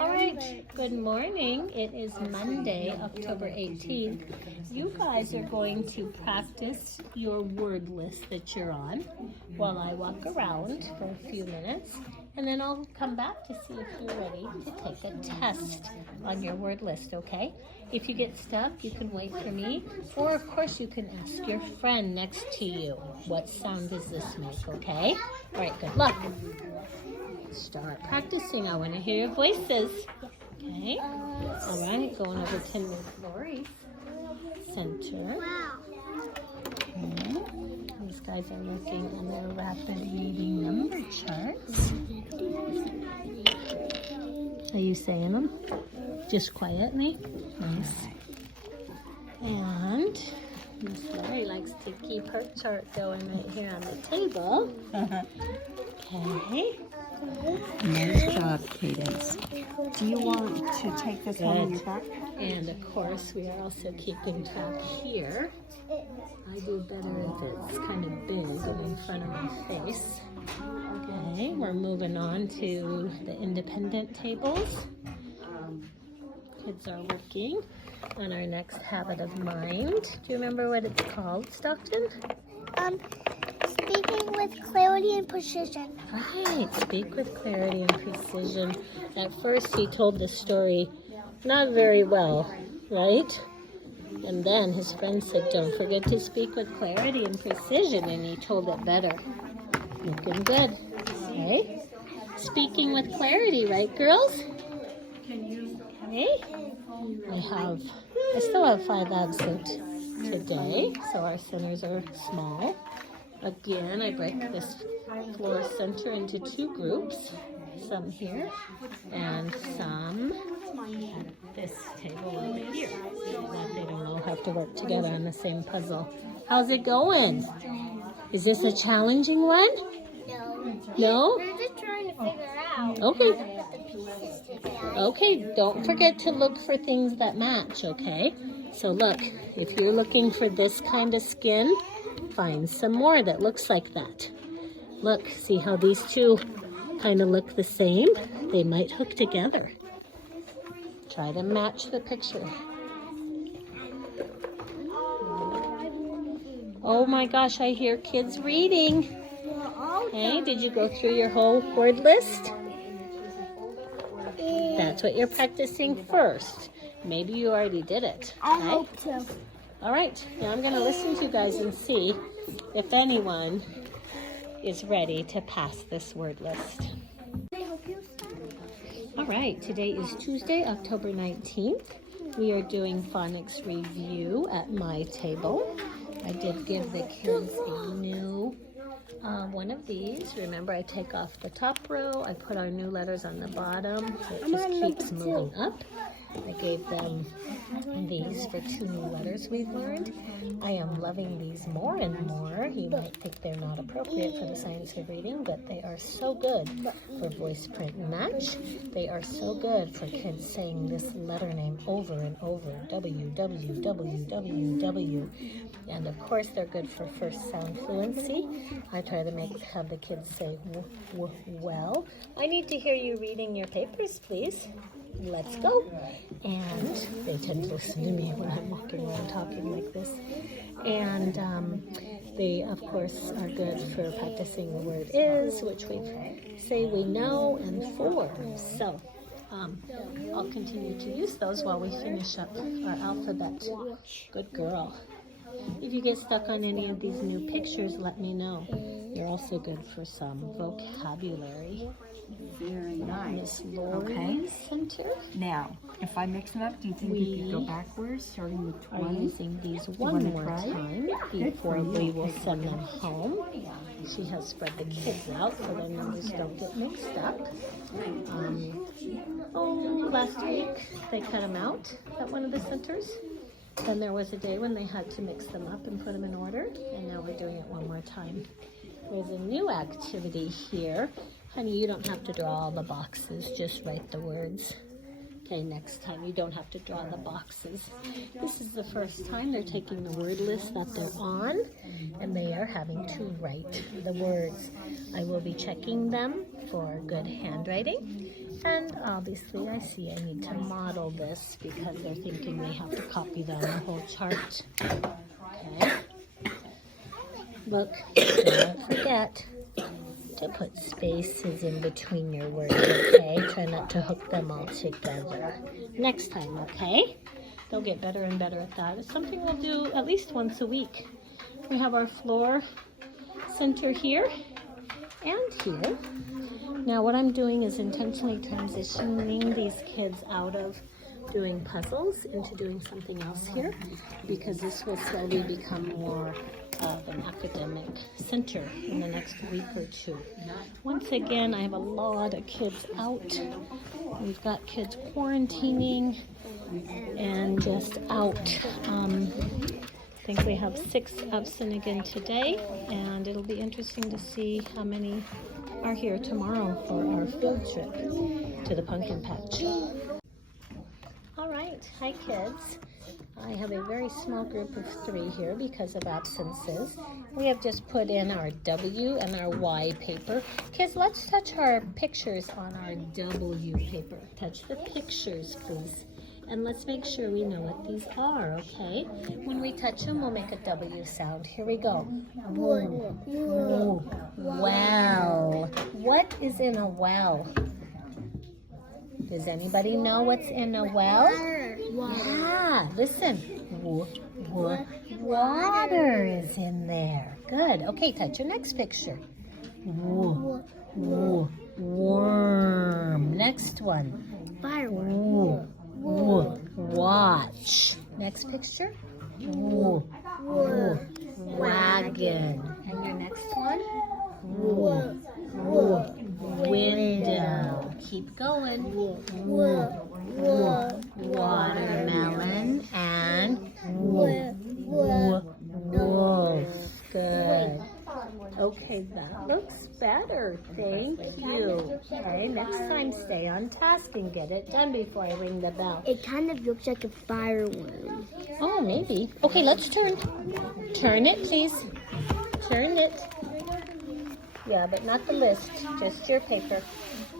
All right, good morning. It is Monday, October 18th. You guys are going to practice your word list that you're on while I walk around for a few minutes, and then I'll come back to see if you're ready to take a test on your word list, okay? If you get stuck, you can wait for me, or of course you can ask your friend next to you, what sound does this make, okay? All right, good luck. Start practicing. I want to hear your voices. Okay. All right. Going over to Miss Lori's center. Okay. These guys are looking in their rapid reading number charts. Are you saying them? Just quietly. Nice. And Miss Lori likes to keep her chart going right here on the table. Okay. Nice job, Cadence. Do you want to take this one on your back? And of course, we are also keeping track here. I do better if it's kind of big and in front of my face. Okay, we're moving on to the independent tables. Kids are working on our next habit of mind. Do you remember what it's called, Stockton? Speaking with clarity and precision. Right, speak with clarity and precision. At first he told the story not very well, right? And then his friend said, don't forget to speak with clarity and precision, and he told it better. Looking good, okay? Speaking with clarity, right, girls? Okay. I still have 5 absent today, so our centers are small. Again, I break this floor center into 2 groups, some here and some at this table over here, so that they don't all have to work together on the same puzzle. How's it going? Is this a challenging one? No? We're just trying to figure out Okay. how to put the pieces together. Okay, don't forget to look for things that match, okay? So look, if you're looking for this kind of skin, find some more that looks like that. Look, see how these two kind of look the same? They might hook together. Try to match the picture. Oh my gosh, I hear kids reading. Okay, did you go through your whole word list? That's what you're practicing first. Maybe you already did it. I hope so. All right, now I'm going to listen to you guys and see if anyone is ready to pass this word list. All right, today is Tuesday, October 19th. We are doing phonics review at my table. I did give the kids a new one of these. Remember, I take off the top row. I put our new letters on the bottom, so it just keeps moving up. I gave them these for 2 new letters we've learned. I am loving these more and more. You might think they're not appropriate for the science of reading, but they are so good for voice, print, and match. They are so good for kids saying this letter name over and over. W, W, W, W, W. And of course, they're good for first sound fluency. I try to have the kids say well. I need to hear you reading your papers, please. Let's go. And they tend to listen to me when I'm walking around talking like this. And they, of course, are good for practicing the word is, which we say we know, and for. So I'll continue to use those while we finish up our alphabet. Good girl. If you get stuck on any of these new pictures, let me know. You're also good for some vocabulary. Very nice. Miss Lori's center. Now, if I mix them up, do you think we could go backwards, starting with Are 20? using these one more try? time before we will send them home. She has spread the kids out so their numbers don't get mixed up. Last week they cut them out at one of the centers. Then there was a day when they had to mix them up and put them in order, and now we're doing it one more time. There's a new activity here. Honey, you don't have to draw all the boxes, just write the words. Okay, next time you don't have to draw the boxes. This is the first time they're taking the word list that they're on, and they are having to write the words. I will be checking them for good handwriting, And obviously I see I need to model this because they're thinking they have to copy down the whole chart. Okay. Look, don't forget to put spaces in between your words, okay? Try not to hook them all together. Next time, okay? They'll get better and better at that. It's something we'll do at least once a week. We have our floor center here and here. Now what I'm doing is intentionally transitioning these kids out of doing puzzles into doing something else here because this will slowly become more of an academic center in the next week or two. Once again, I have a lot of kids out. We've got kids quarantining and just out. I think we have 6 absent again today, and it'll be interesting to see how many are here tomorrow for our field trip to the pumpkin patch. All right, hi kids. I have a very small group of 3 here because of absences. We have just put in our W and our Y paper. Kids, let's touch our pictures on our W paper. Touch the pictures, please. And let's make sure we know what these are, okay? When we touch them, we'll make a W sound. Here we go. Woo. Woo. Wow. What is in a well? Does anybody know what's in a well? Yeah, listen. Water is in there. Good. Okay, touch your next picture. Worm. Next one. Firework. Watch. Next picture. Wagon. And your next one? Window. Keep going. Watermelon and wolf. Good. Okay, that looks better. Thank you. Okay, next time stay on task and get it done before I ring the bell. It kind of looks like a fireworm. Oh, maybe. Okay, let's turn. Turn it, please. Turn it. Yeah, but not the list, just your paper.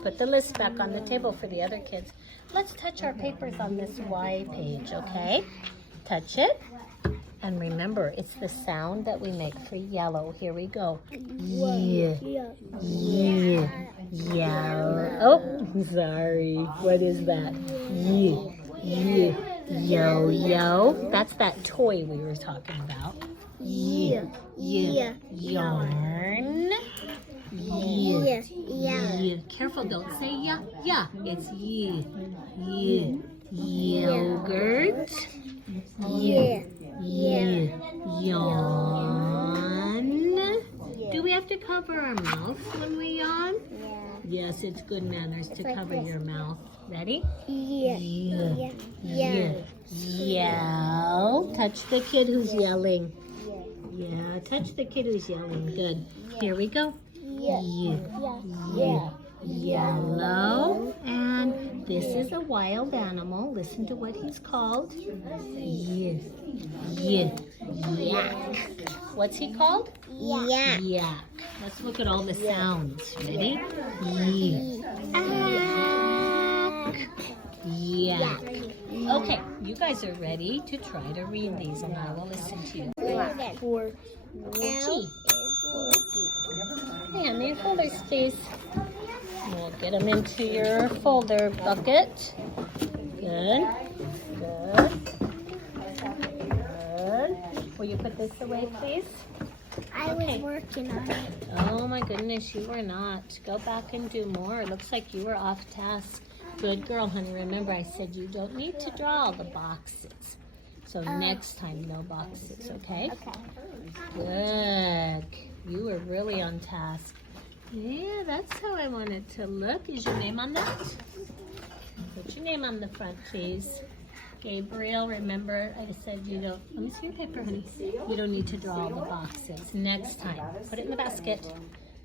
Put the list back on the table for the other kids. Let's touch our papers on this Y page, okay? Touch it. And remember, it's the sound that we make for yellow. Here we go. Yeah. Yellow. Oh, sorry. What is that? Yeah. Yo. That's that toy we were talking about. Yeah. Yarn. Yeah. Careful, don't say yeah. It's yeah. Yogurt. Yawn. Do we have to cover our mouth when we yawn? Yeah. Yes, it's good manners to cover your mouth. Ready? Yeah. Yell. Touch the kid who's yelling. Yeah, touch the kid who's yelling. Good. Here we go. Yellow. And this is a wild animal. Listen to what he's called. Yak. What's he called? Yak. Let's look at all the sounds. Ready? Yak. Okay, you guys are ready to try to read these, and I will listen to you. For G. Hand me your folders, please. We'll get them into your folder bucket. Good. Will you put this away, please? I was working on it. Oh my goodness, you were not. Go back and do more. It looks like you were off task. Good girl, honey. Remember, I said you don't need to draw all the boxes. So next time, no boxes, okay? Good. You were really on task. Yeah, that's how I want it to look. Is your name on that? Put your name on the front, please. Gabriel, remember I said you don't, let me see your paper, honey. You don't need to draw all the boxes. Next time, put it in the basket.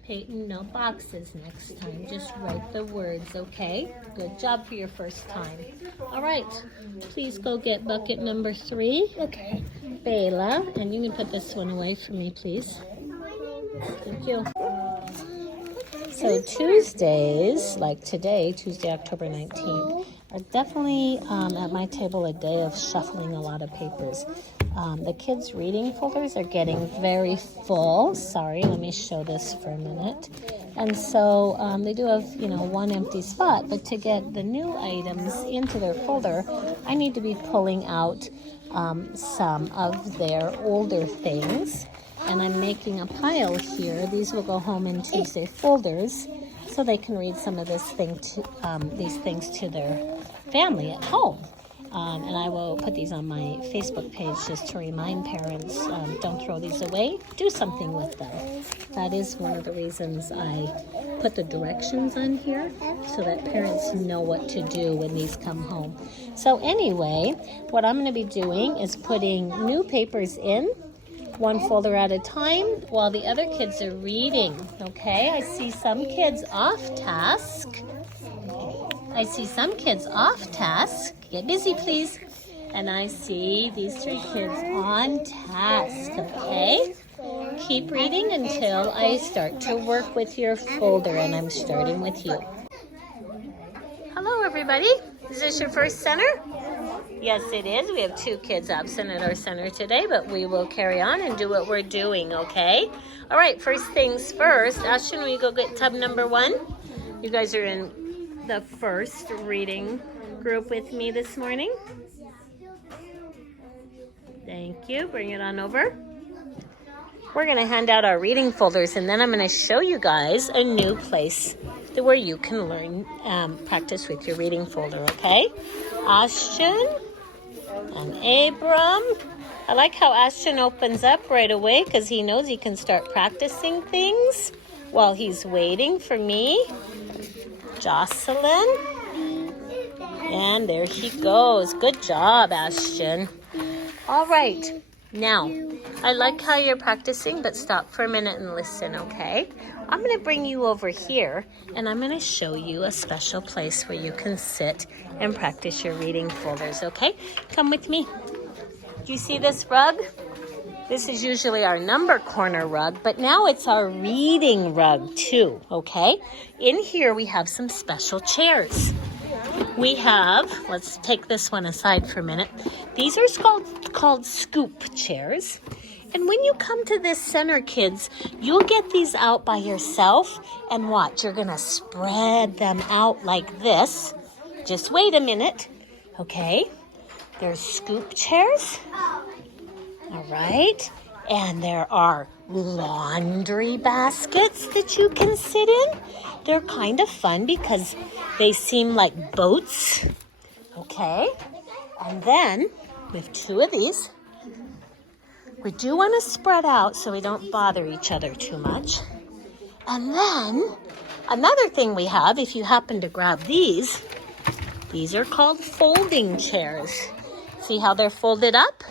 Peyton, no boxes next time. Just write the words, okay? Good job for your first time. All right, please go get bucket number 3. Okay. Bela, and you can put this one away for me, please. Thank you. So Tuesdays, like today, Tuesday, October 19th, are definitely at my table a day of shuffling a lot of papers. The kids' reading folders are getting very full. Sorry, let me show this for a minute. And so they do have, one empty spot, but to get the new items into their folder, I need to be pulling out some of their older things. And I'm making a pile here. These will go home in Tuesday folders so they can read some of these things to their family at home. And I will put these on my Facebook page just to remind parents, don't throw these away, do something with them. That is one of the reasons I put the directions on here so that parents know what to do when these come home. So anyway, what I'm going to be doing is putting new papers in, one folder at a time, while the other kids are reading, okay? I see some kids off task. Get busy, please. And I see these 3 kids on task, okay? Keep reading until I start to work with your folder, and I'm starting with you. Hello, everybody. Is this your first center? Yes, it is. We have 2 kids absent at our center today, but we will carry on and do what we're doing, okay? All right, first things first. Ashton, will you go get tub number 1? You guys are in the first reading group with me this morning. Thank you. Bring it on over. We're going to hand out our reading folders, and then I'm going to show you guys a new place where you can learn, practice with your reading folder, okay? Ashton and Abram. I like how Ashton opens up right away because he knows he can start practicing things while he's waiting for me. Jocelyn. And there she goes. Good job, Ashton. All right. Now, I like how you're practicing, but stop for a minute and listen, okay? I'm going to bring you over here, and I'm going to show you a special place where you can sit and practice your reading folders, okay? Come with me. Do you see this rug? This is usually our number corner rug, but now it's our reading rug too, okay? In here we have some special chairs. We have, let's take this one aside for a minute. These are called scoop chairs. And when you come to this center, kids, you'll get these out by yourself. And watch, you're going to spread them out like this. Just wait a minute, okay? There's scoop chairs. All right. And there are laundry baskets that you can sit in. They're kind of fun because they seem like boats. Okay. And then with 2 of these, we do want to spread out so we don't bother each other too much. And then another thing we have, if you happen to grab these are called folding chairs. See how they're folded up?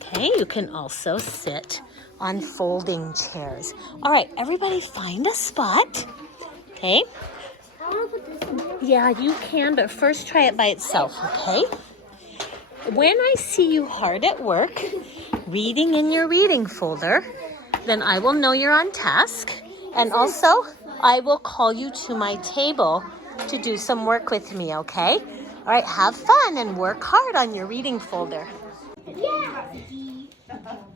Okay, you can also sit on folding chairs. All right, everybody find a spot. Okay. Yeah, you can, but first try it by itself, okay? When I see you hard at work, reading in your reading folder, then I will know you're on task. And also, I will call you to my table to do some work with me, okay? All right, have fun and work hard on your reading folder.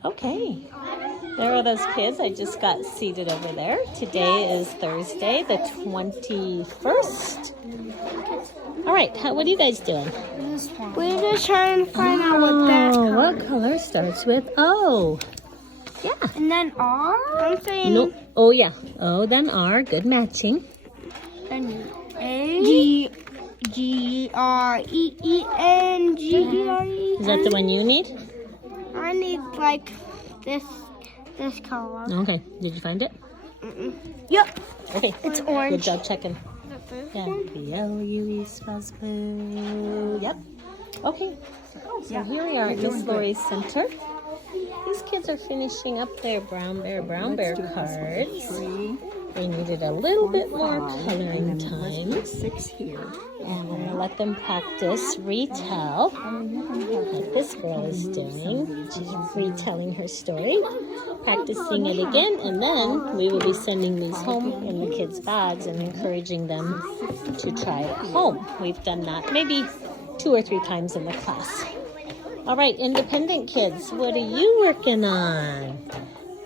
Okay, there are those kids. I just got seated over there. Today is Thursday, the 21st. All right, what are you guys doing? We're just trying to find out what that color. What color starts with O? Yeah. And then R? I'm saying... No. Oh, yeah. O, then R. Good matching. Then A. G-R-E-E-N-G-E-R-E. Is that the one you need? I need, like, this color. Okay. Did you find it? Yep. Okay. It's orange. Good job checking. Yeah. B-L-U-E spells blue. Yep. Okay. So here we are at Miss Lori's center. These kids are finishing up their brown bear cards. They needed a little bit more 5, coloring and then let's time. put 6 here. And we're gonna let them practice retell, like this girl is doing. She's retelling her story, practicing it again, and then we will be sending these home in the kids' bags and encouraging them to try it at home. We've done that maybe 2 or 3 times in the class. All right, independent kids, what are you working on?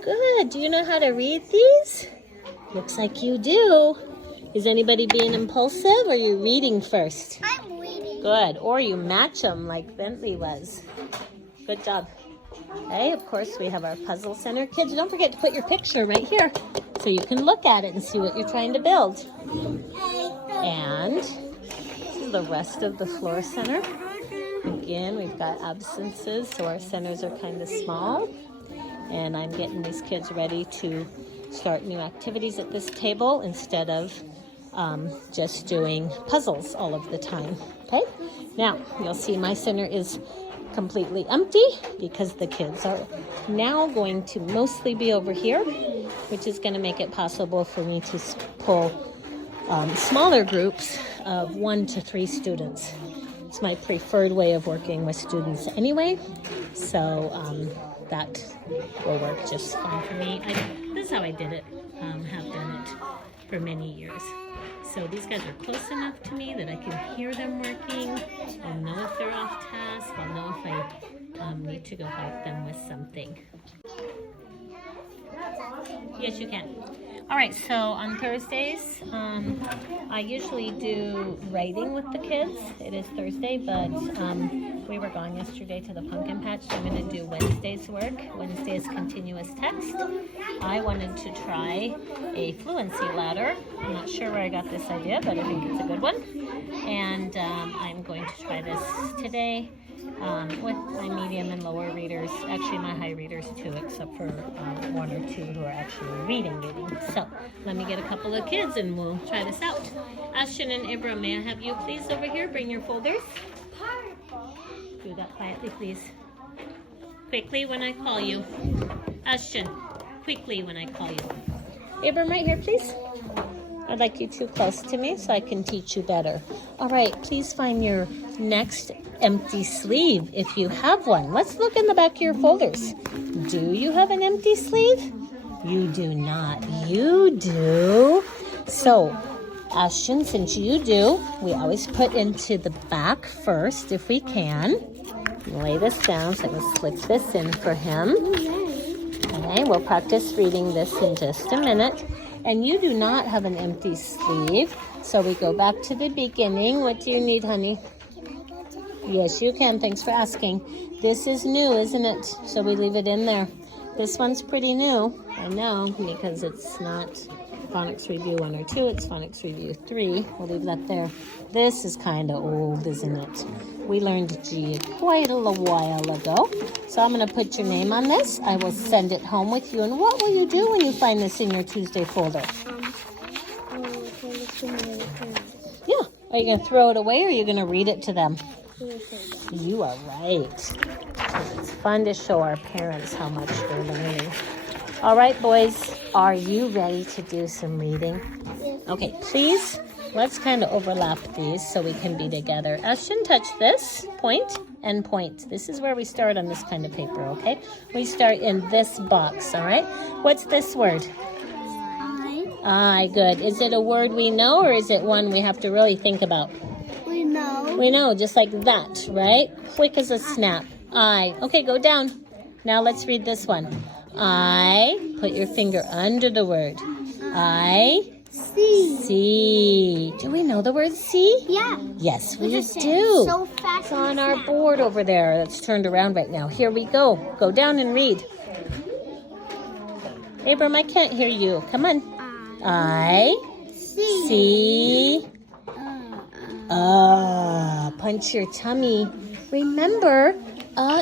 Good. Do you know how to read these? Looks like you do. Is anybody being impulsive, or are you reading first? I'm reading. Good. Or you match them like Bentley was. Good job. Okay, of course, we have our puzzle center. Kids, don't forget to put your picture right here so you can look at it and see what you're trying to build. And this is the rest of the floor center. Again, we've got absences, so our centers are kind of small. And I'm getting these kids ready to start new activities at this table instead of just doing puzzles all of the time. Okay, now you'll see my center is completely empty because the kids are now going to mostly be over here, which is going to make it possible for me to pull smaller groups of 1 to 3 students. It's my preferred way of working with students anyway, so that will work just fine for me. This is how I did it, have done it for many years. So these guys are close enough to me that I can hear them working. I'll know if they're off task. I'll know if I need to go help them with something. Yes, you can. All right, so on Thursdays, I usually do writing with the kids. It is Thursday, but we were gone yesterday to the pumpkin patch. So I'm going to do Wednesday's work. Wednesday is continuous text. I wanted to try a Fluency Ladder. I'm not sure where I got this idea, but I think it's a good one. And I'm going to try this today with my medium and lower readers. Actually, my high readers too, except for 1 or 2 who are actually reading. So let me get a couple of kids and we'll try this out. Ashton and Ibra, may I have you please over here? Bring your folders. Do that quietly, please. Quickly when I call you. Ashton, quickly when I call you. Abram, right here, please. I'd like you too close to me so I can teach you better. All right, please find your next empty sleeve if you have one. Let's look in the back of your folders. Do you have an empty sleeve? You do not. You do. So, Ashton, since you do, we always put into the back first if we can. Lay this down so I can slip this in for him. Okay, we'll practice reading this in just a minute. And you do not have an empty sleeve, so we go back to the beginning. What do you need, honey? Yes, you can. Thanks for asking. This is new, isn't it? So we leave it in there. This one's pretty new, I know, because it's not Phonics Review 1 or 2, it's Phonics Review 3. We'll leave that there. This is kind of old, isn't it? We learned G quite a little while ago. So I'm going to put your name on this. I will send it home with you. And what will you do when you find this in your Tuesday folder? Yeah. Are you going to throw it away or are you going to read it to them? You are right. It's fun to show our parents how much they're learning. All right, boys, are you ready to do some reading? Okay, please, let's kind of overlap these so we can be together. Ashton, touch this, point and point. This is where we start on this kind of paper, okay? We start in this box, all right? What's this word? I, good. Is it a word we know or is it one we have to really think about? We know. We know, just like that, right? Quick as a snap. I. Okay, go down. Now let's read this one. I. Put your finger under the word. I. See. Do we know the word see? Yeah. Yes, we do. So fast. It's on our board over there. That's turned around right now. Here we go. Go down and read. Abram, I can't hear you. Come on. I. See. Punch your tummy. Remember,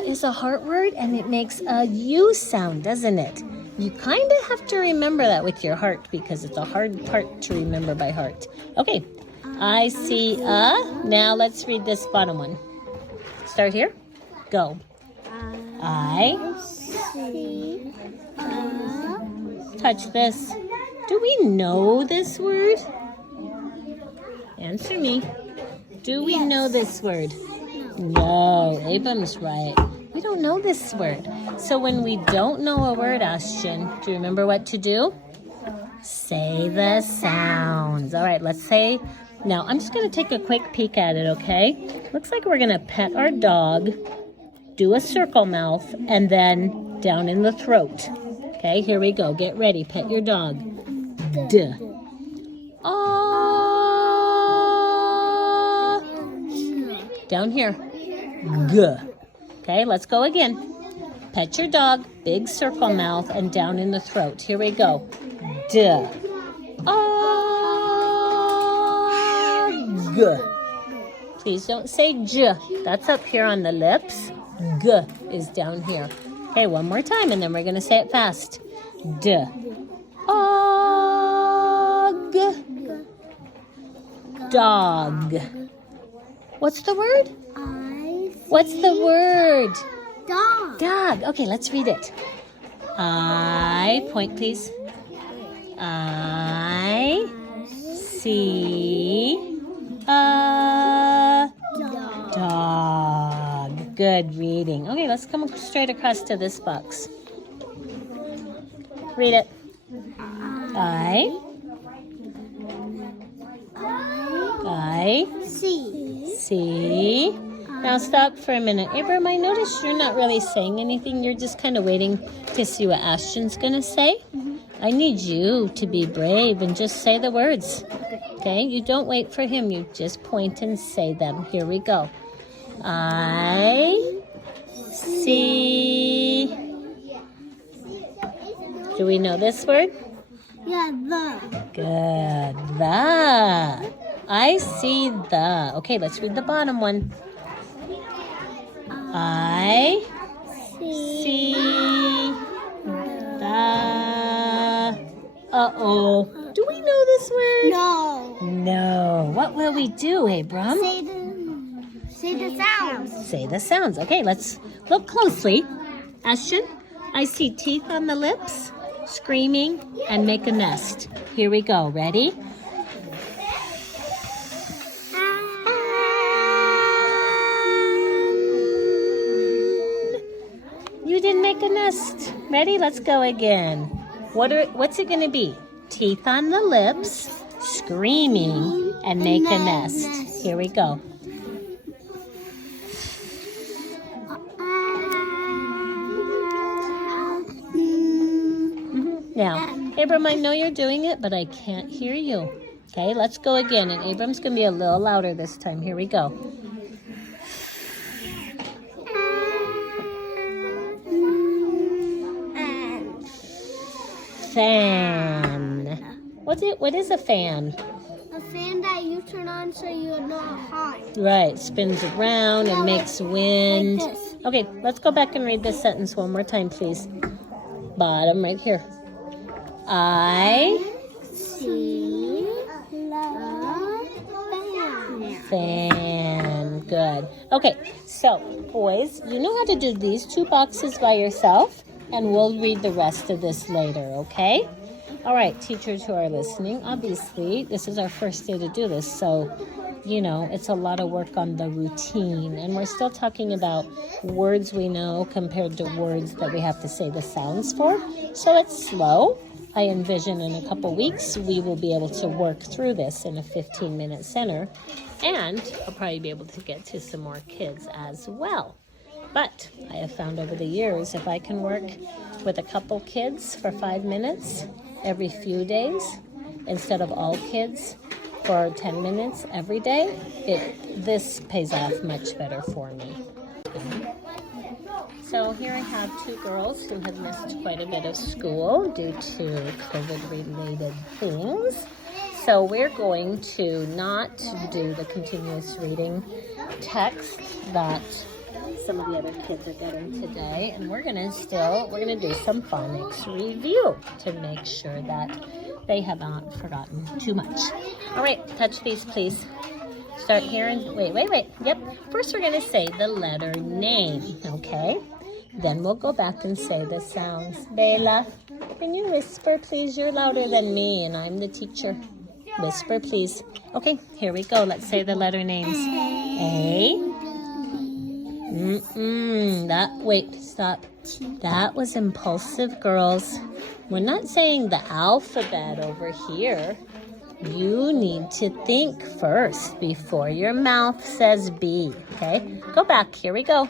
is a heart word and it makes a U sound, doesn't it? You kind of have to remember that with your heart because it's a hard part to remember by heart. Okay, I see Now let's read this bottom one. Start here. Go. I see touch this. Do we know this word? Answer me. Do we know this word? No. Abram's right. We don't know this word. So when we don't know a word, Ashton, do you remember what to do? Say the sounds. All right, let's say. Now, I'm just going to take a quick peek at it, okay? Looks like we're going to pet our dog, do a circle mouth, and then down in the throat. Okay, here we go. Get ready. Pet your dog. D. Ah. Down here. G. Okay, let's go again. Pet your dog, big circle mouth, and down in the throat. Here we go. D. Ah. G. Please don't say J. That's up here on the lips. G is down here. Okay, one more time, and then we're going to say it fast. D. Og. Dog. What's the word? What's the word? Dog. Dog. Okay, let's read it. I, point please. I see a dog. Good reading. Okay, let's come straight across to this box. Read it. I see. Now stop for a minute. Abram, I noticed you're not really saying anything. You're just kind of waiting to see what Ashton's going to say. I need you to be brave and just say the words. Okay? You don't wait for him. You just point and say them. Here we go. I see. Do we know this word? Yeah, the. Good. The. I see the. Okay, let's read the bottom one. I see the. Uh-oh. Do we know this word? No. No. What will we do, Abram? Say the sounds. Say the sounds. Okay, let's look closely. Ashton, I see teeth on the lips, screaming, and make a nest. Here we go. Ready? You didn't make a nest. Ready? Let's go again. What's it going to be? Teeth on the lips, screaming, and make a nest. Here we go. Now, Abram, I know you're doing it, but I can't hear you. Okay, let's go again. And Abram's going to be a little louder this time. Here we go. Fan. What is a fan? A fan that you turn on so you're not hot. Right, spins around and makes wind. Like this. Okay, let's go back and read this sentence one more time, please. Bottom right here. I See the fan. Good. Okay, so boys, you know how to do these two boxes by yourself, and we'll read the rest of this later, okay? All right, teachers who are listening, obviously, this is our first day to do this, so, you know, it's a lot of work on the routine, and we're still talking about words we know compared to words that we have to say the sounds for, so it's slow. I envision in a couple weeks we will be able to work through this in a 15-minute center, and I'll probably be able to get to some more kids as well. But I have found over the years, if I can work with a couple kids for 5 minutes every few days, instead of all kids for 10 minutes every day, this pays off much better for me. So here I have two girls who have missed quite a bit of school due to COVID-related things. So we're going to not do the continuous reading text that some of the other kids are getting today, and we're gonna do some phonics review to make sure that they have not forgotten too much. All right, touch these, please. Start here and wait. Yep. First, we're gonna say the letter name. Okay. Then we'll go back and say the sounds. Bella, Can you whisper, please? You're louder than me, and I'm the teacher. Whisper, please. Okay, here we go. Let's say the letter names. A. Wait, stop. That was impulsive, girls. We're not saying the alphabet over here. You need to think first before your mouth says B, okay? Go back. Here we go.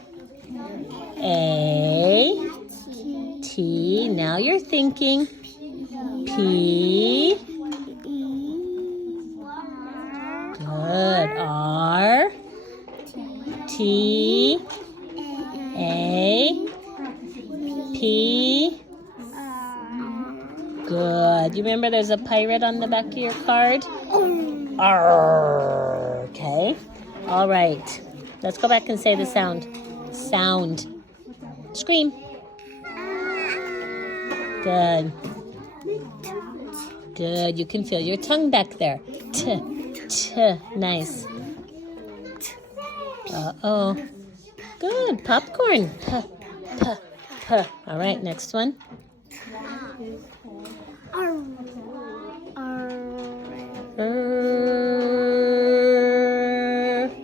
A, T. Now you're thinking. P. Good. R, T, A, P. Good. You remember there's a pirate on the back of your card? Arr. Okay. All right. Let's go back and say the sound. Sound. Scream. Good. Good. You can feel your tongue back there. T. T. Nice. Uh-oh. Good. Popcorn. P. P. P. All right. Next one.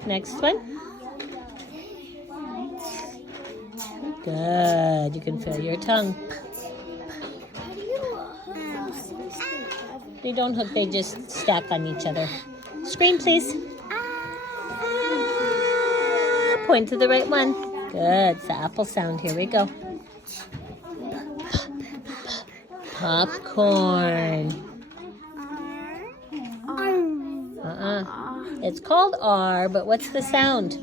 Next one. Good. You can feel your tongue. They don't hook, they just stack on each other. Scream, please. Point to the right one. Good. It's the apple sound. Here we go. Popcorn. It's called R, but what's the sound?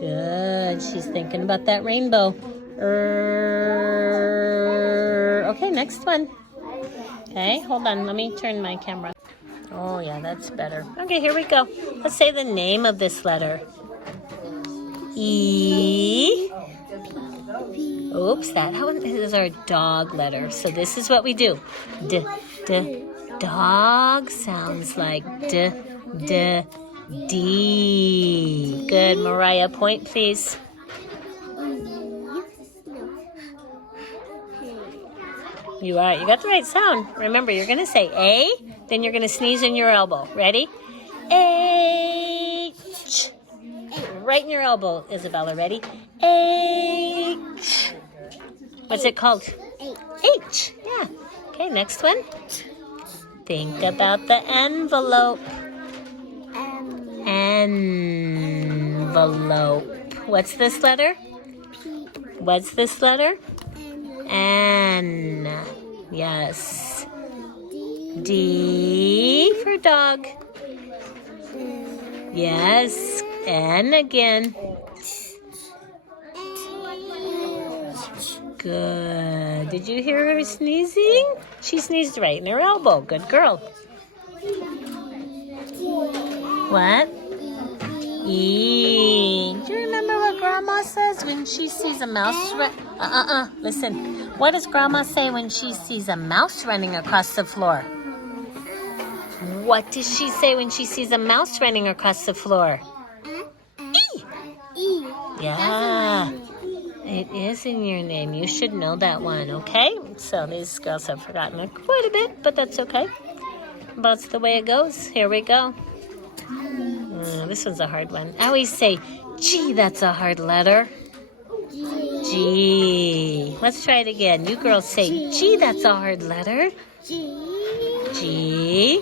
Good. She's thinking about that rainbow. Okay, next one. Okay, hold on. Let me turn my camera. Oh, yeah, that's better. Okay, here we go. Let's say the name of this letter. E. Oops, that one is our dog letter. So this is what we do. D, D. Dog sounds like D, D, D. Good, Mariah, point, please. You got the right sound. Remember, you're going to say A, then you're going to sneeze in your elbow. Ready? H. Right in your elbow, Isabella. Ready? H. What's it called? H. Yeah. Okay, next one. Think about the envelope. Envelope. What's this letter? What's this letter? N. Yes. D for dog. Yes. N again. Good. Did you hear her sneezing? She sneezed right in her elbow. Good girl. What? E. Do you remember what Grandma says when she sees a mouse Listen. What does Grandma say when she sees a mouse running across the floor? What does she say when she sees a mouse running across the floor? E. Yeah. It is in your name. You should know that one, okay? So these girls have forgotten it quite a bit, but that's okay. That's the way it goes. Here we go. This one's a hard one. I always say, gee, that's a hard letter. G. Let's try it again. You girls say, gee, that's a hard letter. G.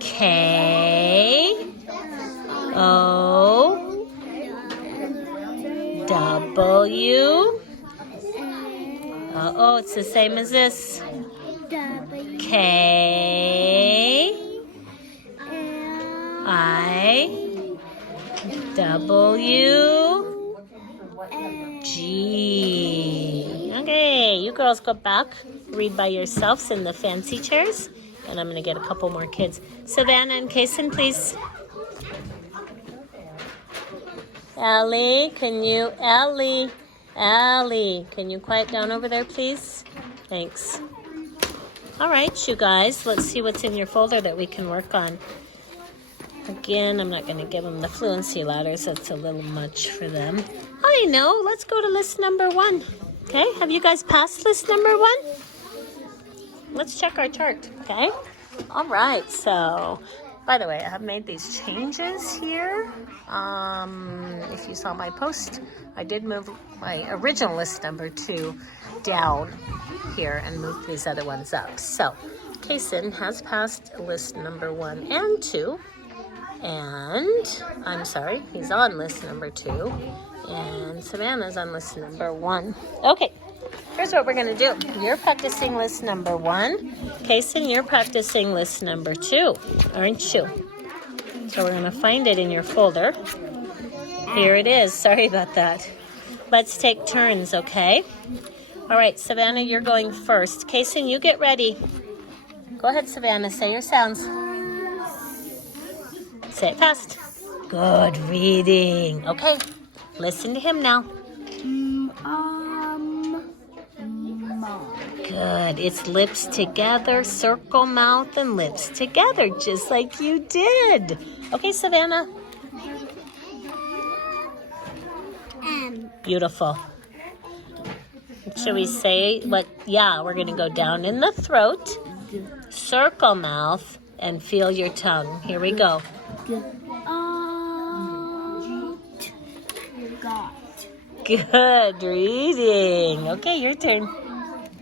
K. O. W. Uh-oh, it's the same as this. K. I. W. G. Okay, you girls go back. Read by yourselves in the fancy chairs. And I'm going to get a couple more kids. Savannah and Kason, please. Allie, can you quiet down over there, please? Thanks. All right, you guys, let's see what's in your folder that we can work on. Again, I'm not going to give them the Fluency Ladders. That's a little much for them. I know. Let's go to list number 1. Okay, have you guys passed list number 1? let's check our chart, okay? All right, so, by the way, I have made these changes here. If you saw my post, I did move my original list number 2 down here and moved these other ones up. So, Kaysen has passed list number 1 and 2. And, I'm sorry, he's on list number 2. And Savannah's on list number 1. Okay, here's what we're going to do. You're practicing list number 1. Kaysen, you're practicing list number 2, aren't you? So we're going to find it in your folder. Here it is. Sorry about that. Let's take turns, okay? All right, Savannah, you're going first. Kaysen, you get ready. Go ahead, Savannah. Say your sounds. Say it fast. Good reading. Okay, listen to him now. Good. It's lips together, circle mouth, and lips together, just like you did. Okay, Savannah. Beautiful. Should we say what? Yeah, we're going to go down in the throat, circle mouth, and feel your tongue. Here we go. Good reading. Okay, your turn.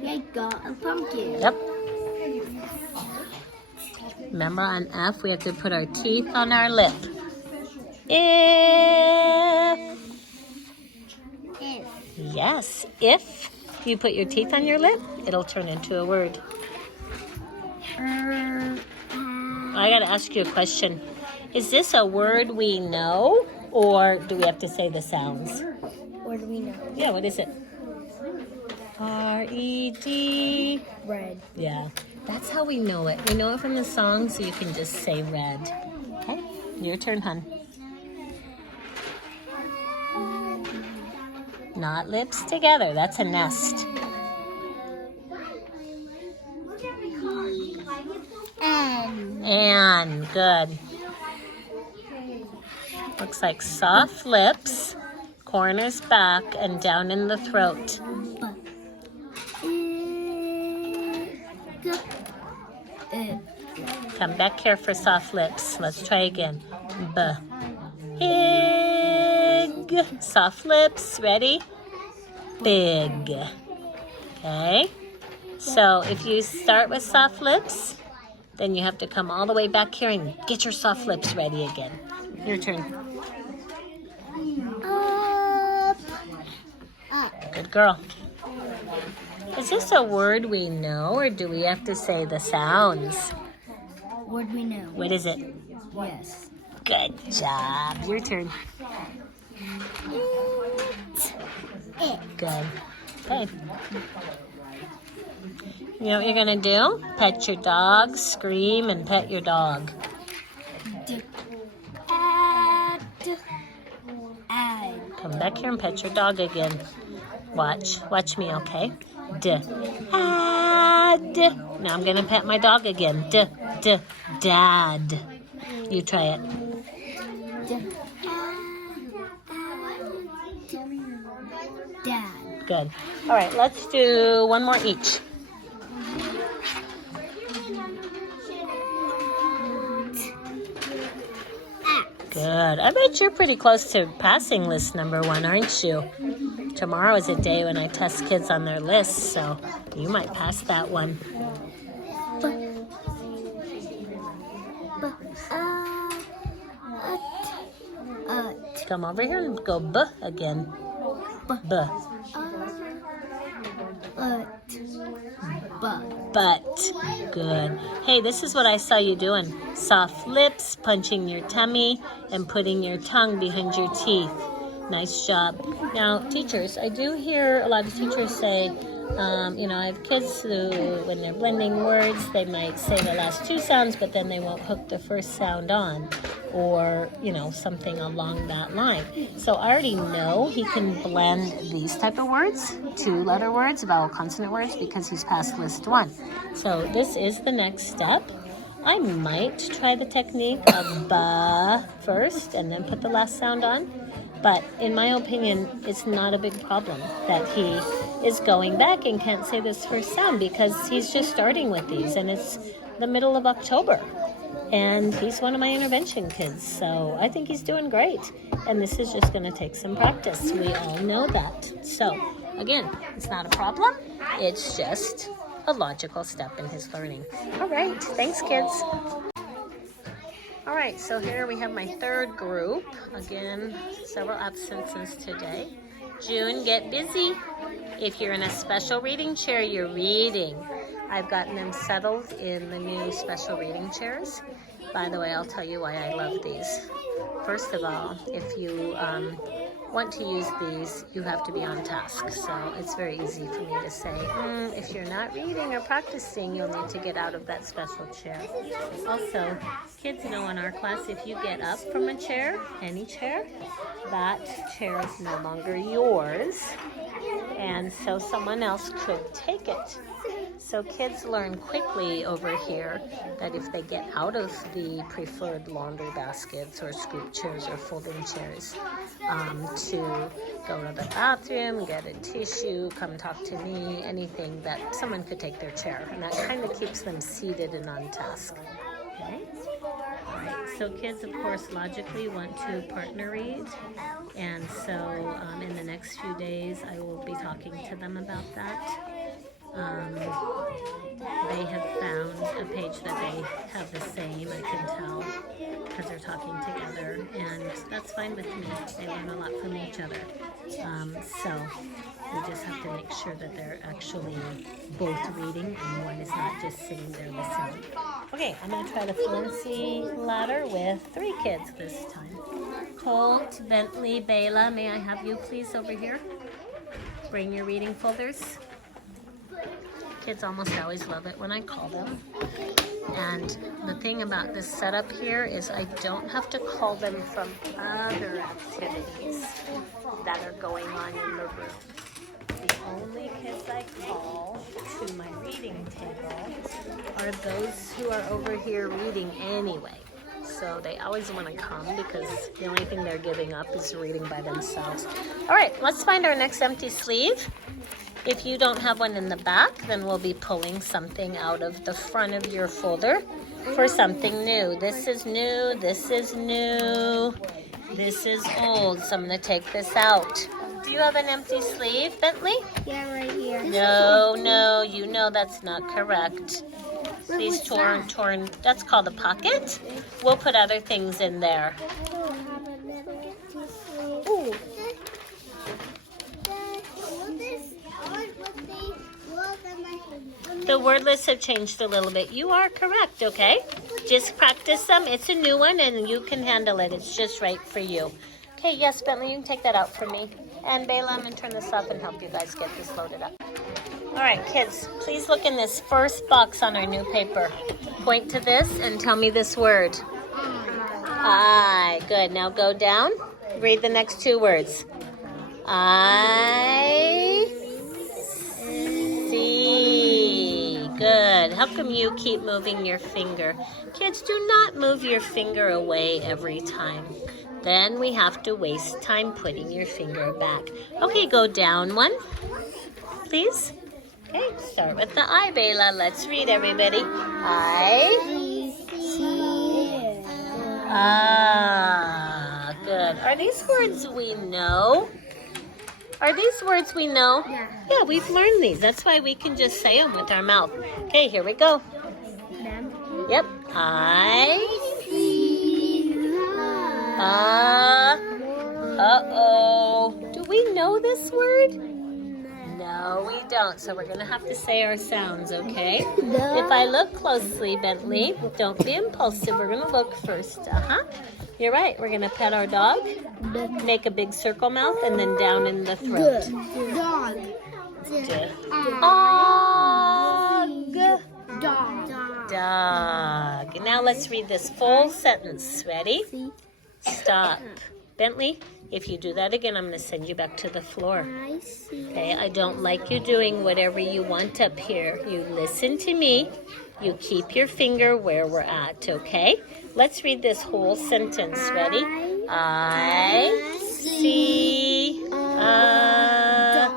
I got a pumpkin. Yep. Remember on F, we have to put our teeth on our lip. If. Yes, if you put your teeth on your lip, it'll turn into a word. I gotta ask you a question. Is this a word we know, or do we have to say the sounds? What do we know? Yeah, what is it? R-E-D. Red. Yeah, that's how we know it. We know it from the song, so you can just say red. Okay, your turn, hon. Not lips together. That's a nest. And good. Looks like soft lips, corners back, and down in the throat. Come back here for soft lips. Let's try again. Big. Soft lips. Ready? Big. Okay. So if you start with soft lips, then you have to come all the way back here and get your soft lips ready again. Your turn. Up. Good girl. Is this a word we know, or do we have to say the sounds? Word we know. What is it? Yes. Good job. Your turn. Good. Okay. You know what you're going to do? Pet your dog, scream, and pet your dog. Come back here and pet your dog again. Watch me, okay? Add. Now I'm going to pet my dog again. Dad. You try it. Dad. Good. All right, let's do one more each. Good. I bet you're pretty close to passing list number 1, aren't you? Tomorrow is a day when I test kids on their lists, so you might pass that one. Come over here and go B again. B. But. Good. Hey, this is what I saw you doing. Soft lips, punching your tummy, and putting your tongue behind your teeth. Nice job. Now, teachers, I do hear a lot of teachers say, I have kids who, when they're blending words, they might say the last 2 sounds, but then they won't hook the first sound on, or, something along that line. So I already know he can blend these type of words, 2-letter words, vowel consonant words, because he's passed list 1. So this is the next step. I might try the technique of ba first and then put the last sound on. But in my opinion, it's not a big problem that he is going back and can't say this first sound because he's just starting with these, and it's the middle of October. And he's one of my intervention kids, so I think he's doing great. And this is just going to take some practice. We all know that. So, again, it's not a problem. It's just a logical step in his learning. All right. Thanks, kids. All right, so here we have my third group. Again, several absences today. June, get busy. If you're in a special reading chair, you're reading. I've gotten them settled in the new special reading chairs. By the way, I'll tell you why I love these. First of all, if you want to use these, you have to be on task. So it's very easy for me to say, if you're not reading or practicing, you'll need to get out of that special chair. Also, kids know in our class, if you get up from a chair, any chair, that chair is no longer yours. And so someone else could take it. So kids learn quickly over here that if they get out of the preferred laundry baskets or scoop chairs or folding chairs, to go to the bathroom, get a tissue, come talk to me, anything, that someone could take their chair. And that kind of keeps them seated and on task. Okay? All right. So kids, of course, logically want to partner read. And so in the next few days, I will be talking to them about that. They have found a page that they have the same, I can tell, because they're talking together, and that's fine with me. They learn a lot from each other. So we just have to make sure that they're actually both reading and one is not just sitting there listening. Okay, I'm going to try the Fluency Ladder with 3 kids this time. Colt, Bentley, Bela, may I have you please over here? Bring your reading folders. Kids almost always love it when I call them. And the thing about this setup here is I don't have to call them from other activities that are going on in the room. The only kids I call to my reading table are those who are over here reading anyway. So they always want to come because the only thing they're giving up is reading by themselves. All right, let's find our next empty sleeve. If you don't have one in the back, then we'll be pulling something out of the front of your folder for something new. This is new, this is new, this is old, so I'm going to take this out. Do you have an empty sleeve, Bentley? Yeah, right here. No, you know that's not correct. These torn, that's called a pocket. We'll put other things in there. Ooh. The word lists have changed a little bit. You are correct, okay? Just practice them. It's a new one, and you can handle it. It's just right for you. Okay, yes, Bentley, you can take that out for me. And Bela, I'm going to turn this off and help you guys get this loaded up. All right, kids, please look in this first box on our new paper. Point to this and tell me this word. I. Good. Now go down. Read the next 2 words. I see. Good. How come you keep moving your finger? Kids, do not move your finger away every time. Then we have to waste time putting your finger back. Okay, go down 1, please. Okay, start with the I, Bela. Let's read, everybody. I see. Ah, good. Are these words we know? Are these words we know? Yeah, we've learned these. That's why we can just say them with our mouth. Okay, here we go. Yep. I see. Uh-oh. Do we know this word? No, we don't. So we're going to have to say our sounds, okay? If I look closely, Bentley, don't be impulsive. We're going to look first. You're right. We're going to pet our dog, make a big circle mouth, and then down in the throat. Dog. Dog. Now let's read this full sentence. Ready? Stop. Bentley, if you do that again, I'm going to send you back to the floor. Okay, I don't like you doing whatever you want up here. You listen to me. You keep your finger where we're at, okay? Let's read this whole sentence. Ready? I see a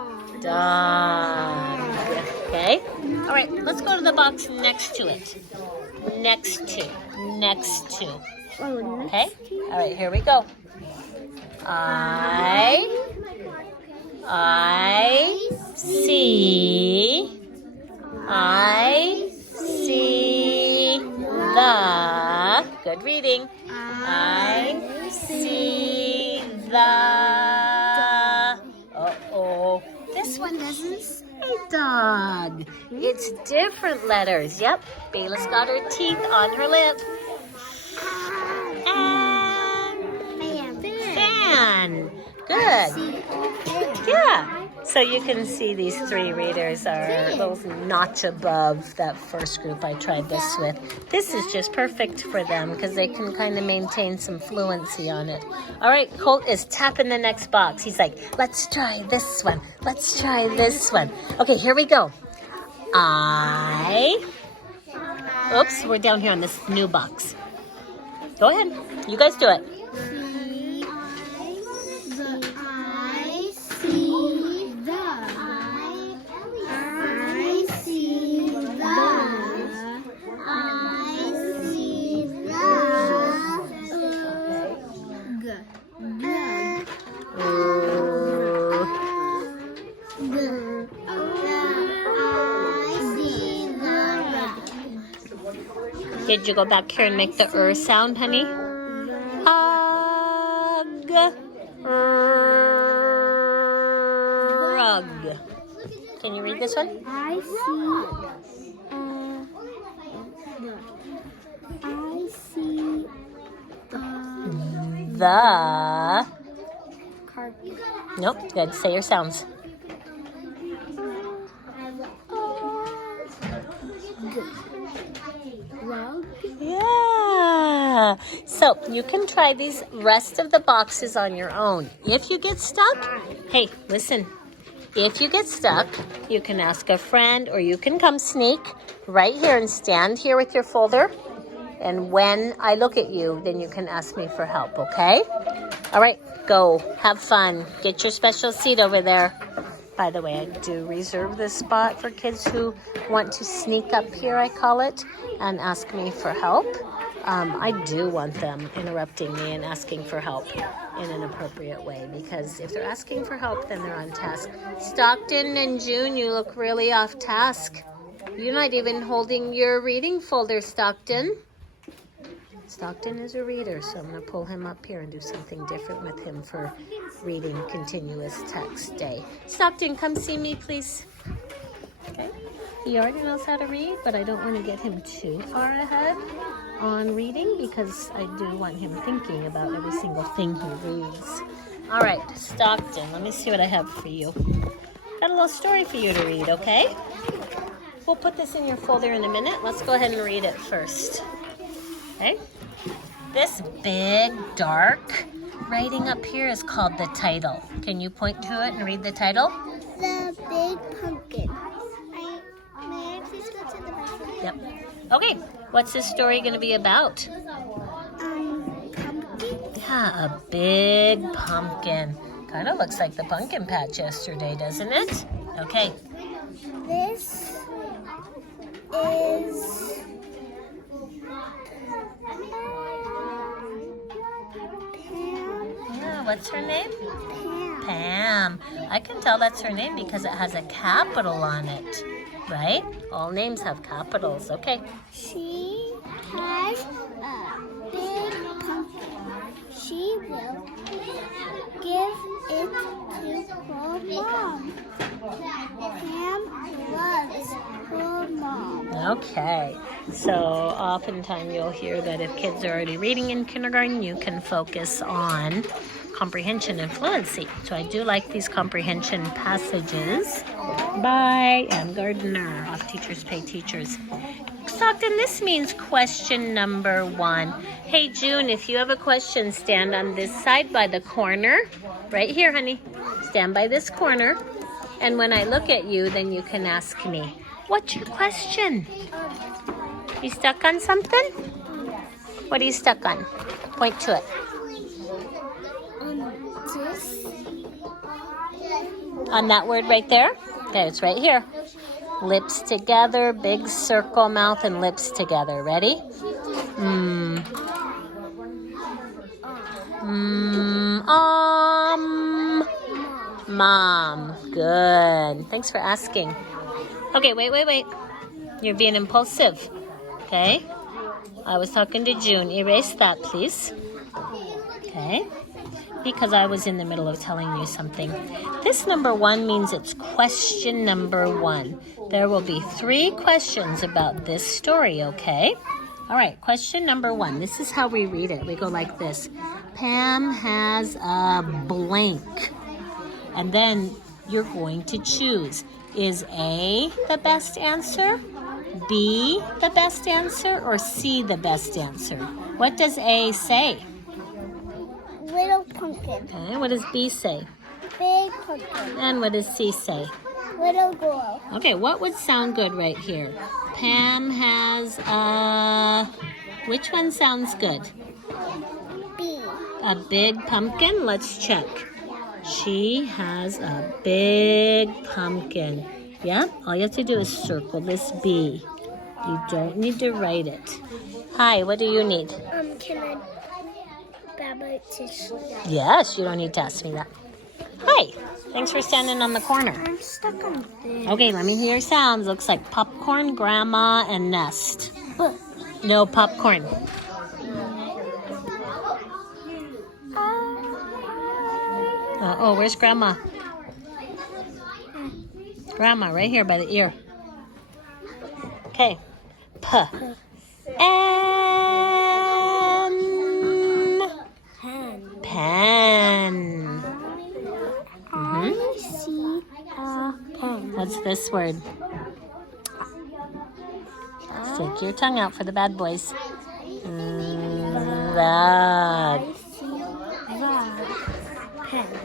dog. okay? All right, let's go to the box next to it. Next to. Okay? All right, here we go. I see the, good reading. I see the, this one doesn't say dog. It's different letters. Yep, Bayla's got her teeth on her lip. And fan. Good. Yeah. So you can see these three readers are a little notch above that first group I tried this with. This is just perfect for them because they can kind of maintain some fluency on it. All right, Colt is tapping the next box. He's like, let's try this one. Let's try this one. Okay, here we go. Oops, we're down here on this new box. Go ahead. You guys do it. Did you go back here and make the sound, honey? Rug. Can you read this one? I see The. carpet. Nope, good. Say your sounds. Rug. Yeah. So you can try these rest of the boxes on your own. If you get stuck, hey, listen. If you get stuck, you can ask a friend or you can come sneak right here and stand here with your folder. And when I look at you, then you can ask me for help, okay? All right, go. Have fun. Get your special seat over there. By the way, I do reserve this spot for kids who want to sneak up here, I call it, and ask me for help. I do want them interrupting me and asking for help in an appropriate way, because if they're asking for help, then they're on task. Stockton and June, you look really off task. You're not even holding your reading folder, Stockton. Stockton is a reader, so I'm going to pull him up here and do something different with him for reading continuous text day. Stockton, come see me, please. Okay. He already knows how to read, but I don't want to get him too far ahead on reading because I do want him thinking about every single thing he reads. All right, Stockton, let me see what I have for you. Got a little story for you to read, okay? We'll put this in your folder in a minute. Let's go ahead and read it first. Okay? This big, dark writing up here is called the title. Can you point to it and read the title? The Big Pumpkin. May I please go to the bathroom? Yep. Okay, what's this story going to be about? Pumpkin. Yeah, a big pumpkin. Kind of looks like the pumpkin patch yesterday, doesn't it? Okay. This is Yeah, what's her name? Pam. Pam. I can tell that's her name because it has a capital on it, right? All names have capitals. Okay. She has a big pumpkin. She will give it to her mom. Pam loves her mom. Okay. So oftentimes you'll hear that if kids are already reading in kindergarten, you can focus on comprehension and fluency. So I do like these comprehension passages by Ann Gardner, Off Teachers Pay Teachers. Stockton, this means question number 1. Hey, June, if you have a question, stand on this side by the corner. Right here, honey. Stand by this corner. And when I look at you, then you can ask me, what's your question? You stuck on something? What are you stuck on? Point to it. This. On that word right there? Okay, it's right here. Lips together, big circle mouth and lips together. Ready? Mom. Good. Thanks for asking. Okay, wait. You're being impulsive. Okay? I was talking to June. Erase that, please. Okay? Because I was in the middle of telling you something. This number 1 means it's question number 1. There will be 3 questions about this story, okay? All right, question number 1. This is how we read it. We go like this. Pam has a blank. And then you're going to choose. Is A the best answer, B the best answer, or C the best answer? What does A say? Little pumpkin. Okay, what does B say? Big pumpkin. And what does C say? Little girl. Okay, what would sound good right here? Pam has a... Which one sounds good? B. A big pumpkin? Let's check. She has a big pumpkin. Yep, all you have to do is circle this B. You don't need to write it. Hi, what do you need? Can I grab a tissue? Yes, you don't need to ask me that. Hi, thanks for standing on the corner. I'm stuck on this. Okay, let me hear your sounds. Looks like popcorn, grandma, and nest. No popcorn. Oh, where's grandma? Grandma, right here by the ear. Okay. P. N. Pen. I see a pen. What's this word? Stick your tongue out for the bad boys. That.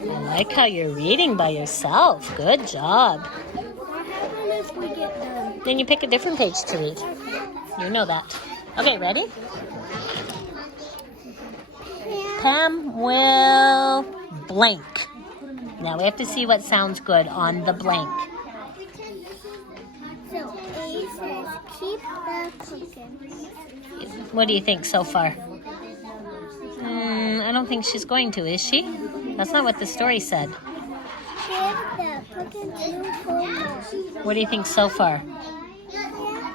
I like how you're reading by yourself. Good job. What happens if we get done? Then you pick a different page to read. You know that. Okay, ready? Pam will blank. Now we have to see what sounds good on the blank. So A says keep the pumpkin. What do you think so far? I don't think she's going to, is she? That's not what the story said. Give the pumpkin to Mom. What do you think so far?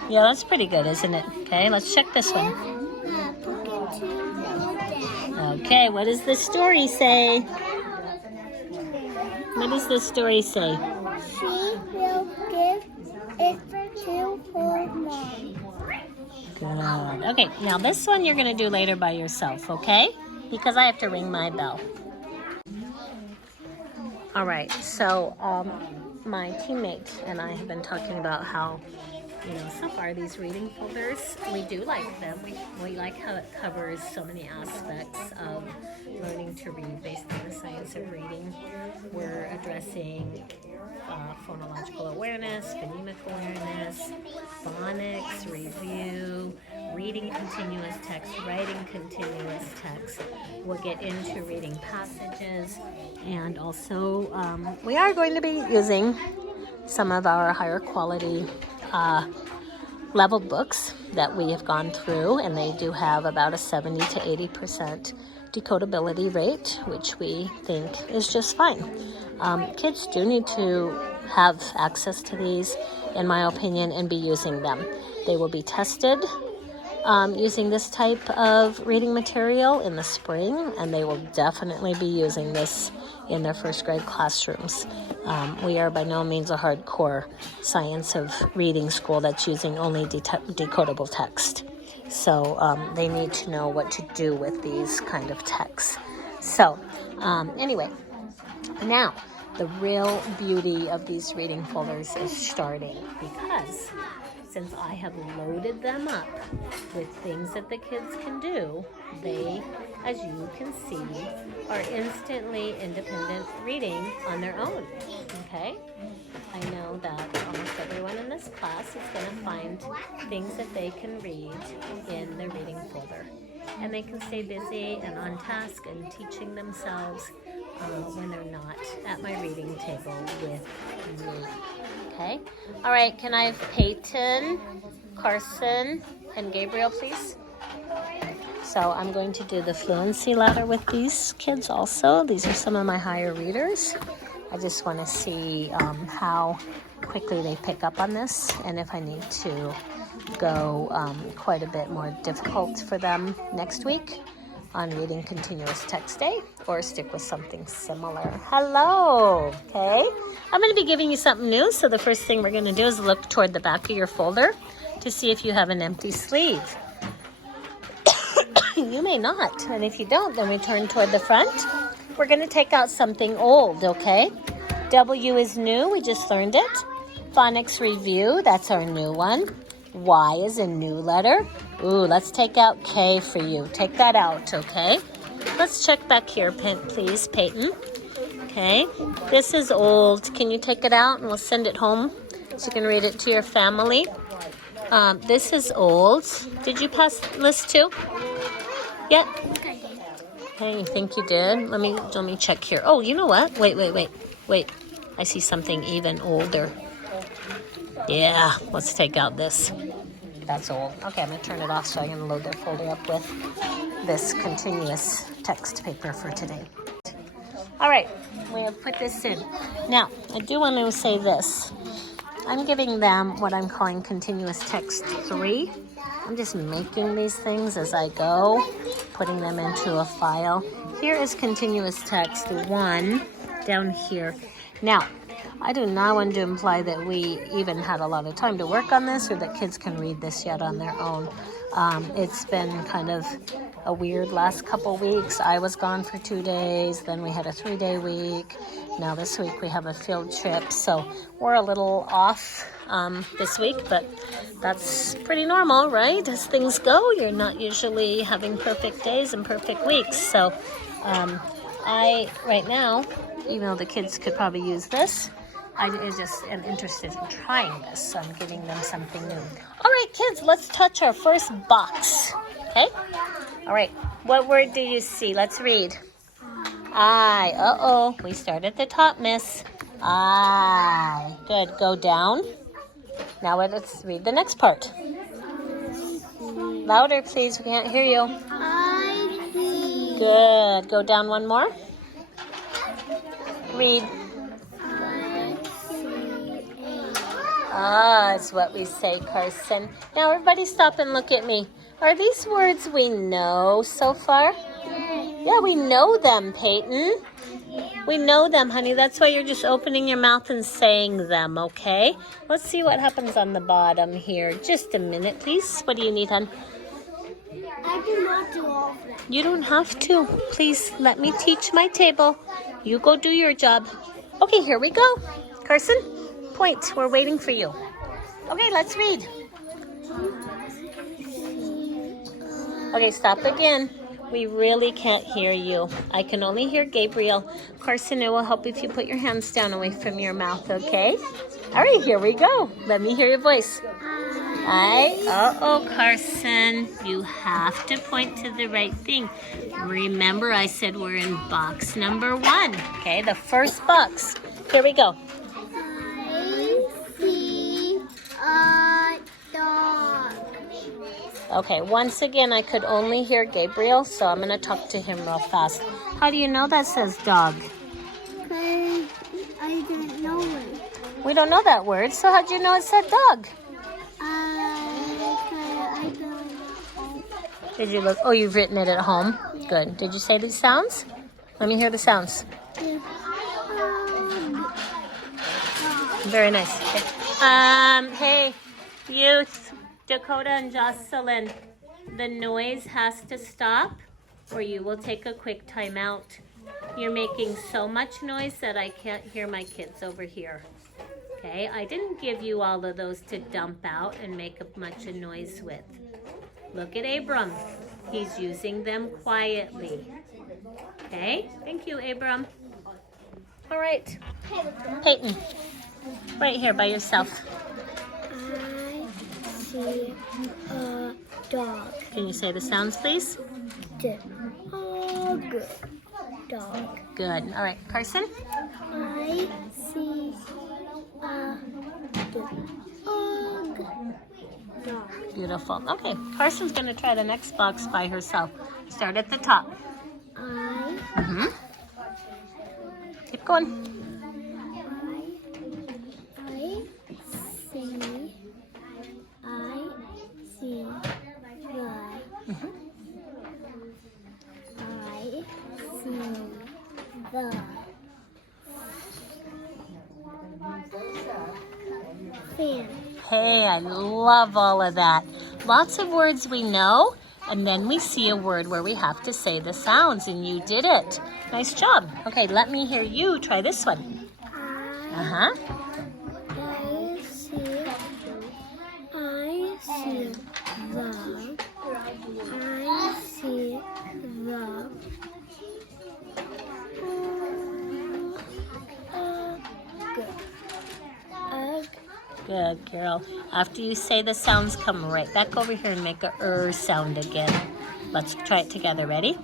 Yeah, that's pretty good, isn't it? Okay, let's check this one. Pumpkin to Dad. Okay, what does the story say? What does the story say? She will give it to her mom. Good. Okay, now this one you're going to do later by yourself, okay? Because I have to ring my bell. All right, so my teammate and I have been talking about how, so far these reading folders, we do like them. We like how it covers so many aspects of learning to read based on the science of reading. We're addressing phonological awareness, phonemic awareness, phonics, review, reading continuous text, writing continuous text. We'll get into reading passages, and also we are going to be using some of our higher quality level books that we have gone through, and they do have about a 70 to 80% decodability rate, which we think is just fine. Kids do need to have access to these, in my opinion, and be using them. They will be tested using this type of reading material in the spring, and they will definitely be using this in their first grade classrooms. We are by no means a hardcore science of reading school that's using only decodable text. So they need to know what to do with these kind of texts. So anyway, now the real beauty of these reading folders is starting, because since I have loaded them up with things that the kids can do, they, as you can see, are instantly independent reading on their own, okay? I know that almost everyone in this class is going to find things that they can read in the reading folder. and they can stay busy and on task and teaching themselves when they're not at my reading table with me. Okay? All right, can I have Peyton, Carson, and Gabriel, please? So I'm going to do the Fluency Ladder with these kids also. These are some of my higher readers. I just want to see how quickly they pick up on this, and if I need to go quite a bit more difficult for them next week on reading continuous text day, or stick with something similar. Hello, okay? I'm going to be giving you something new, so the first thing we're going to do is look toward the back of your folder to see if you have an empty sleeve. You may not, and if you don't, then we turn toward the front. We're going to take out something old, okay? W is new, we just learned it. Phonics review, that's our new one. Y is a new letter. Ooh, let's take out K for you. Take that out, okay? Let's check back here, please, Peyton. Okay, this is old. Can you take it out and we'll send it home so you can read it to your family? This is old. Did you pass list 2? Yep. Hey, you think you did? Let me check here. Oh, you know what? Wait. I see something even older. Yeah, let's take out this. That's old. Okay, I'm going to turn it off so I can load their folder up with this continuous text paper for today. All right, we have put this in. Now, I do want to say this. I'm giving them what I'm calling continuous text 3. I'm just making these things as I go, putting them into a file. Here is continuous text 1 down here. Now, I do not want to imply that we even had a lot of time to work on this or that kids can read this yet on their own. It's been kind of a weird last couple weeks. I was gone for 2 days, then we had a 3-day week. Now this week we have a field trip, so we're a little off this week, but that's pretty normal, right? As things go, you're not usually having perfect days and perfect weeks. So right now, even though the kids could probably use this, I just am interested in trying this, so I'm giving them something new. All right, kids, let's touch our first box, okay? All right, what word do you see? Let's read. I. Uh-oh, we start at the top, miss. I. Good, go down. Now let's read the next part. Louder, please, we can't hear you. I see. Good, go down one more. Read. Ah, is what we say, Carson. Now, everybody stop and look at me. Are these words we know so far? Yeah, we know them, Peyton. We know them, honey. That's why you're just opening your mouth and saying them, okay? Let's see what happens on the bottom here. Just a minute, please. What do you need, hon? I do not do all of that. You don't have to. Please, let me teach my table. You go do your job. Okay, here we go. Carson, point. We're waiting for you. Okay, let's read. Okay, stop again. We really can't hear you. I can only hear Gabriel. Carson, it will help if you put your hands down away from your mouth, okay? All right, here we go. Let me hear your voice. Uh-oh, Carson. You have to point to the right thing. Remember, I said we're in box number 1. Okay, the first box. Here we go. I see a dog. Okay, once again, I could only hear Gabriel, so I'm going to talk to him real fast. How do you know that says dog? Because I didn't know it. We don't know that word, so how'd you know it said dog? I don't know. Did you look? Oh, you've written it at home? Yeah. Good. Did you say these sounds? Let me hear the sounds. Yeah. Very nice. Okay. Hey, youth, Dakota and Jocelyn, the noise has to stop or you will take a quick time out. You're making so much noise that I can't hear my kids over here. Okay, I didn't give you all of those to dump out and make a bunch of noise with. Look at Abram. He's using them quietly. Okay, thank you, Abram. All right, Peyton, right here by yourself. I see a dog. Can you say the sounds, please? Dog. Good. All right, Carson? I see a dog. Beautiful. Okay, Carson's going to try the next box by herself. Start at the top. I Keep going. I see the fan. Hey, I love all of that. Lots of words we know, and then we see a word where we have to say the sounds, and you did it. Nice job. Okay, let me hear you try this one. I see the. I see the. Egg. Good, girl. After you say the sounds, come right back over here and make a sound again. Let's try it together. Ready?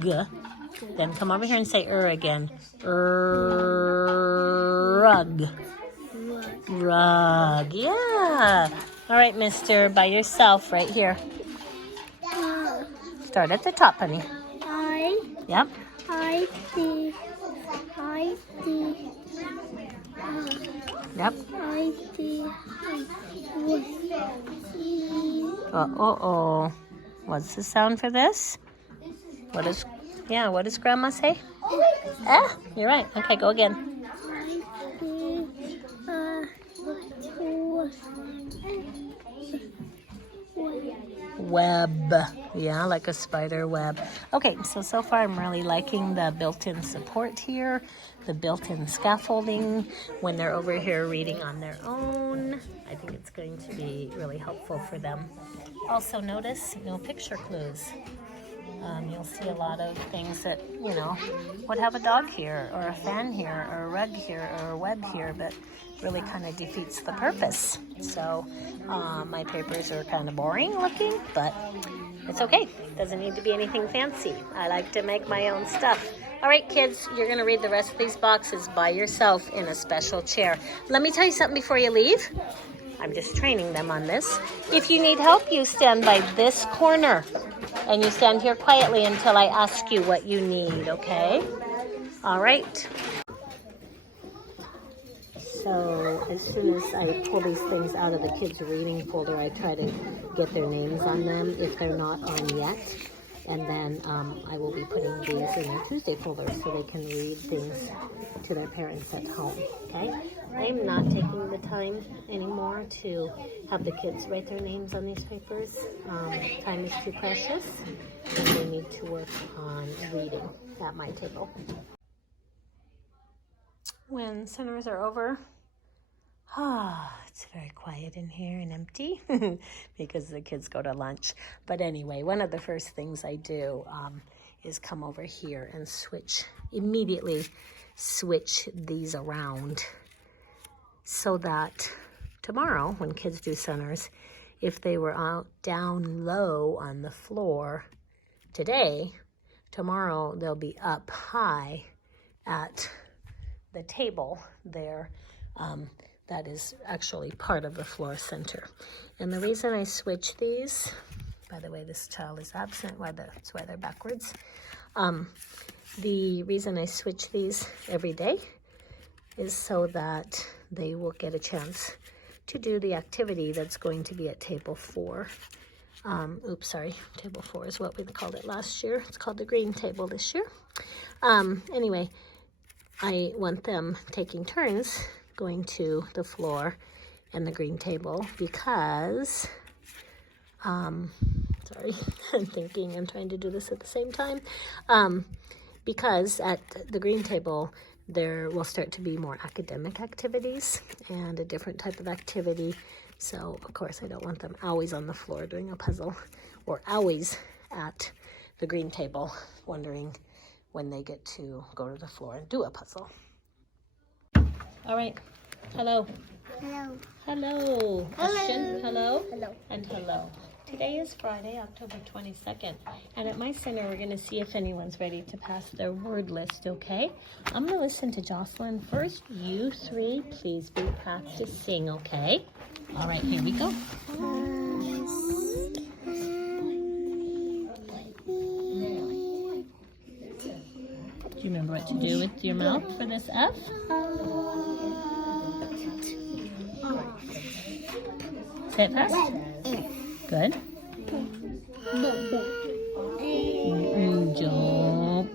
G. Then come over here and say again. Rug. Rug. Yeah. All right, mister. By yourself right here. Start at the top, honey. Yep. I see. Yep. I see. Uh-oh. What's the sound for this? What does Grandma say? You're right. Okay, go again. Web. Yeah, like a spider web. Okay, so far I'm really liking the built-in support here, the built-in scaffolding when they're over here reading on their own. I think it's going to be really helpful for them. Also notice, picture clues. You'll see a lot of things that, would have a dog here, or a fan here, or a rug here, or a web here, but really kind of defeats the purpose. So my papers are kind of boring looking, but it's okay. Doesn't need to be anything fancy. I like to make my own stuff. All right, kids, you're going to read the rest of these boxes by yourself in a special chair. Let me tell you something before you leave. I'm just training them on this. If you need help, you stand by this corner. And you stand here quietly until I ask you what you need, okay? All right. So as soon as I pull these things out of the kids' reading folder, I try to get their names on them if they're not on yet. And then I will be putting these in their Tuesday folder so they can read things to their parents at home, okay? I am not taking the time anymore to have the kids write their names on these papers. Time is too precious, and they need to work on reading at my table. When centers are over, it's very quiet in here and empty because the kids go to lunch. But anyway, one of the first things I do is come over here and immediately switch these around so that tomorrow when kids do centers, if they were out down low on the floor today, tomorrow they'll be up high at the table there. That is actually part of the floor center. And the reason I switch these, by the way, this child is absent, that's why they're backwards. The reason I switch these every day is so that they will get a chance to do the activity that's going to be at table 4. Table 4 is what we called it last year. It's called the green table this year. Anyway, I want them taking turns going to the floor and the green table because, I'm thinking I'm trying to do this at the same time, because at the green table there will start to be more academic activities and a different type of activity. So of course I don't want them always on the floor doing a puzzle or always at the green table wondering when they get to go to the floor and do a puzzle. All right. Hello. Hello. Hello. Question, hello. Hello. And hello. Today is Friday, October 22nd. And at my center, we're going to see if anyone's ready to pass their word list, okay? I'm going to listen to Jocelyn first. You three, please be practicing, okay? All right, here we go. Do you remember what to do with your mouth for this F? Say it fast. Good.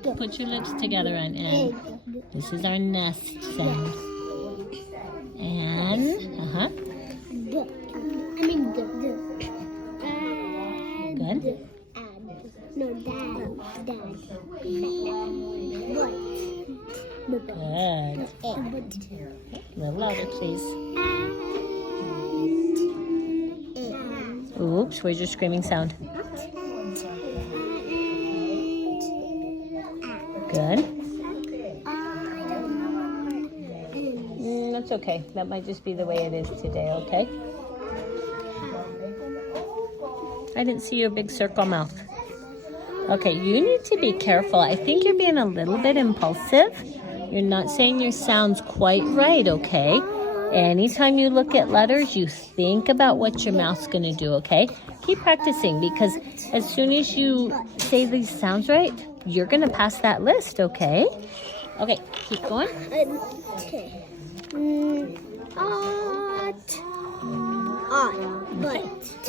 Don't put your lips together on N. This is our nest sound. N. Good. No, dad. Good. A little louder, please. Oops, where's your screaming sound? Good. That's okay. That might just be the way it is today, okay? I didn't see your big circle mouth. Okay, you need to be careful. I think you're being a little bit impulsive. You're not saying your sounds quite right, okay? Anytime you look at letters, you think about what your mouth's going to do, okay? Keep practicing, because as soon as you say these sounds right, you're going to pass that list, okay? Okay, keep going. Okay.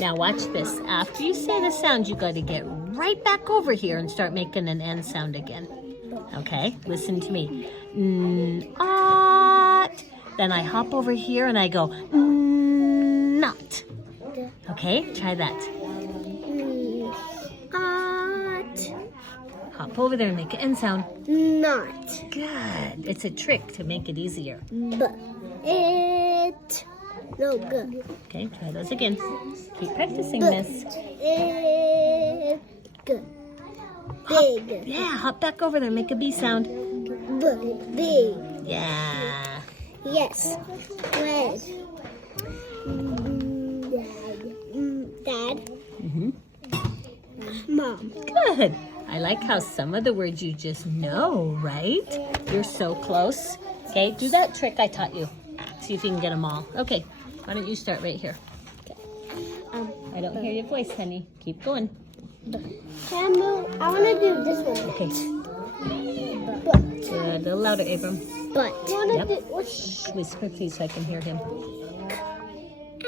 Now watch this. After you say the sounds, you got to get right back over here and start making an N sound again. Okay, listen to me. Then I hop over here and I go, not. Okay, try that. Hop over there and make an N sound. Not. Good. It's a trick to make it easier. It. No, good. Okay, try those again. Keep practicing, miss. It. Good. Big. Yeah, hop back over there. Make a B sound. Big. Yeah. Yes. Red. Dad. Mom. Good. I like how some of the words you just know, right? You're so close. Okay, do that trick I taught you. See if you can get them all. Okay, why don't you start right here? I don't hear your voice, honey. Keep going. Campbell, I want to do this one. Okay. Good. A little louder, Abram. But. Yep. Whisper, please, so I can hear him. Do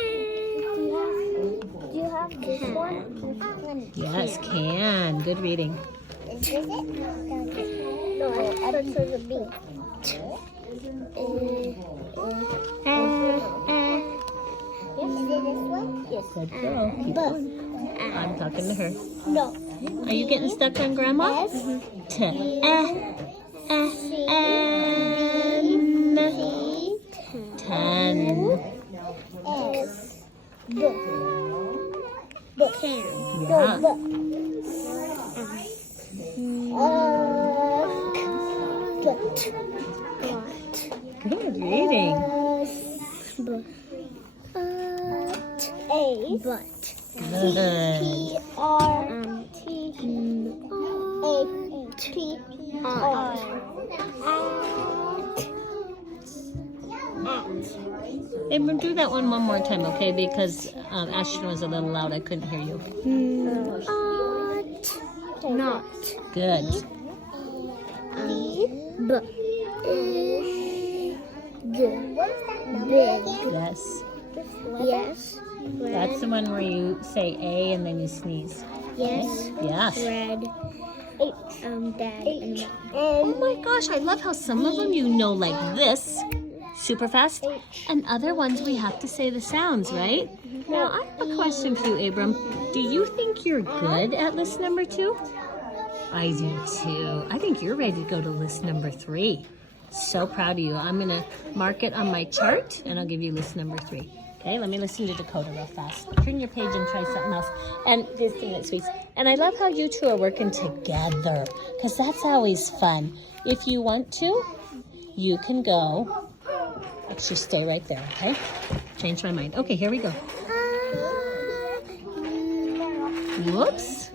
you have this one? Yes, can. Good reading. Is it? No, I don't see the B. Yes. Good girl. Keep going. I'm talking to her. No. Are you getting stuck on Grandma? Ten. Yeah. Good reading. But. Good. Abram, do that one more time, okay? Because Ashton was a little loud. I couldn't hear you. Not. Good. Big. Yes. Yes. That's the one where you say A and then you sneeze. Yes. Yes. Red. Dad. And Oh my gosh, I love how some of them you know like this, super fast, and other ones we have to say the sounds, right? Now, I have a question for you, Abram. Do you think you're good at list number 2? I do too. I think you're ready to go to list number 3. So proud of you. I'm going to mark it on my chart, and I'll give you list number 3. Okay, let me listen to Dakota real fast. Turn your page and try something else. And this thing that's sweet. And I love how you two are working together, because that's always fun. If you want to, you can go Let's just stay right there, okay? Change my mind. Okay, here we go. Whoops.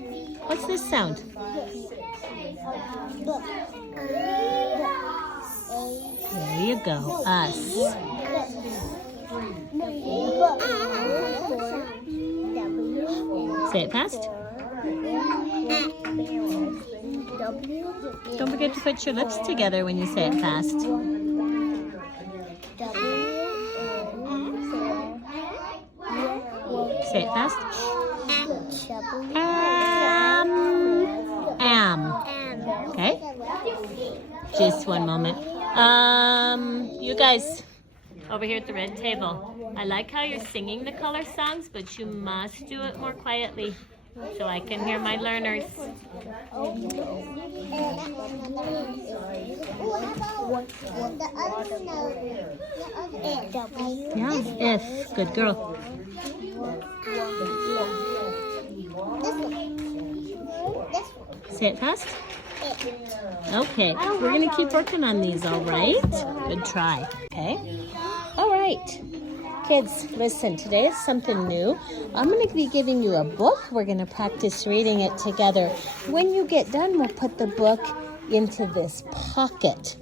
What's this sound? There you go. Us. Say it fast. Don't forget to put your lips together when you say it fast. Say it fast. Okay? Just one moment. You guys, over here at the red table, I like how you're singing the color songs, but you must do it more quietly so I can hear my learners. Yeah, if. Good girl. Say it fast. Okay, we're going to keep working on these, all right? Good try, okay? All right. Kids, listen, today is something new. I'm going to be giving you a book. We're going to practice reading it together. When you get done, we'll put the book into this pocket.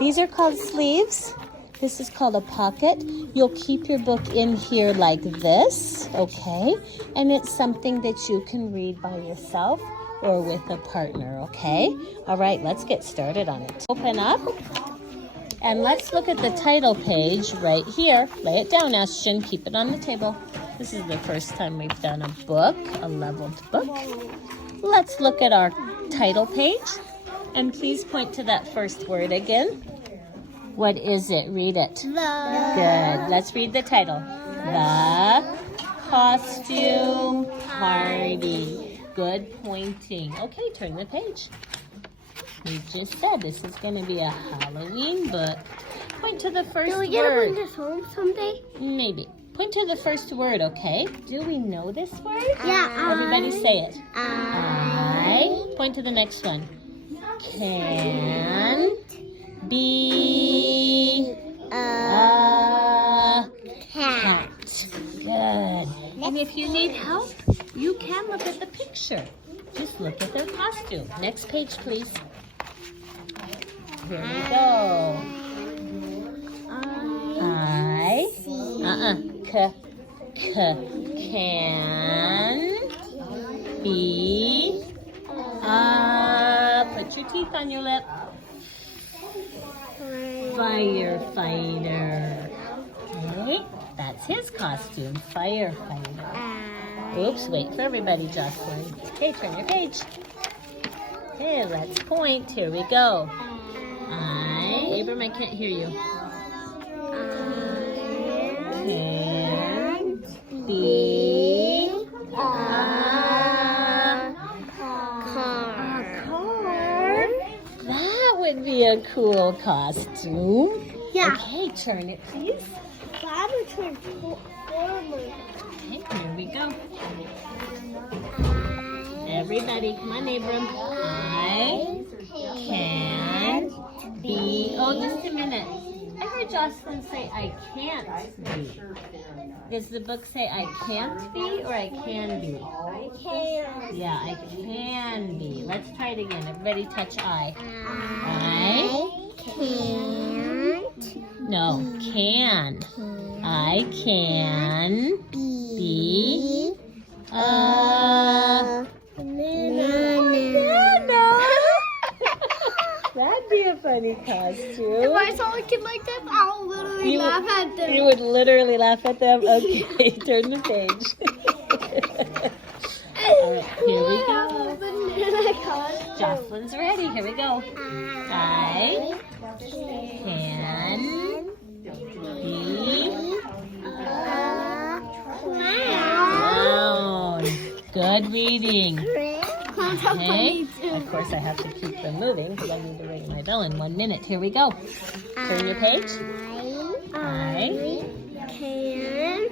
These are called sleeves. This is called a pocket. You'll keep your book in here like this, okay? And it's something that you can read by yourself or with a partner, okay? All right, let's get started on it. Open up, and let's look at the title page right here. Lay it down, Ashton. Keep it on the table. This is the first time we've done a book, a leveled book. Let's look at our title page, and please point to that first word again. What is it? Read it. Good. Let's read the title. The Costume Party. Good pointing. Okay, turn the page. We just said this is going to be a Halloween book. Point to the first word. Do we get to bring this home someday? Maybe. Point to the first word, okay? Do we know this word? Yeah. Everybody say it. I. Point to the next one. Can be a cat. Good. And if you need help, you can look at the picture. Just look at their costume. Next page, please. Here we go. Can be put your teeth on your lip. Firefighter. Okay, that's his costume, firefighter. Oops, wait for everybody, Jocelyn. Okay, turn your page. Okay, let's point. Here we go. Abram, I can't hear you. Can be a car. That would be a cool costume. Yeah. Okay, turn it, please. I'm going to turn forward. Okay, here we go. Everybody, come on, Abram. I can be. Oh, just a minute. I heard Jocelyn say I can't be. Does the book say I can't be or I can be? I can. Yeah, I can be. Let's try it again. Everybody touch I. Can't. No, can. I can be a That'd be a funny costume. If I saw a kid like that, I'll literally laugh at them. You would literally laugh at them? Okay, turn the page. All right, here we go. Jocelyn's ready. Here we go. I can be clown. Good reading. Okay. Of course, I have to keep them moving because I need to ring my bell in 1 minute. Here we go. Turn your page. I can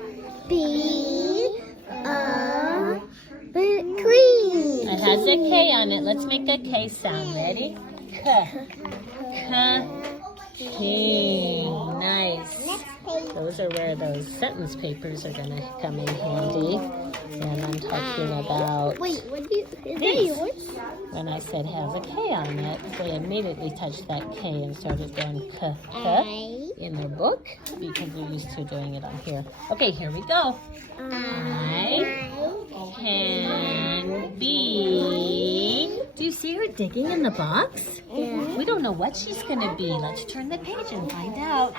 be a queen. It has a K on it. Let's make a K sound. Ready? K. King. Nice. Those are where those sentence papers are going to come in handy. And I'm talking about Wait, what do you, is that these. yours? When I said has a K on it, they immediately touched that K and started going k in their book because they're used to doing it on here. Okay, here we go. I can be. Do you see her digging in the box? Yeah. We don't know what she's going to be. Let's turn the page and find out.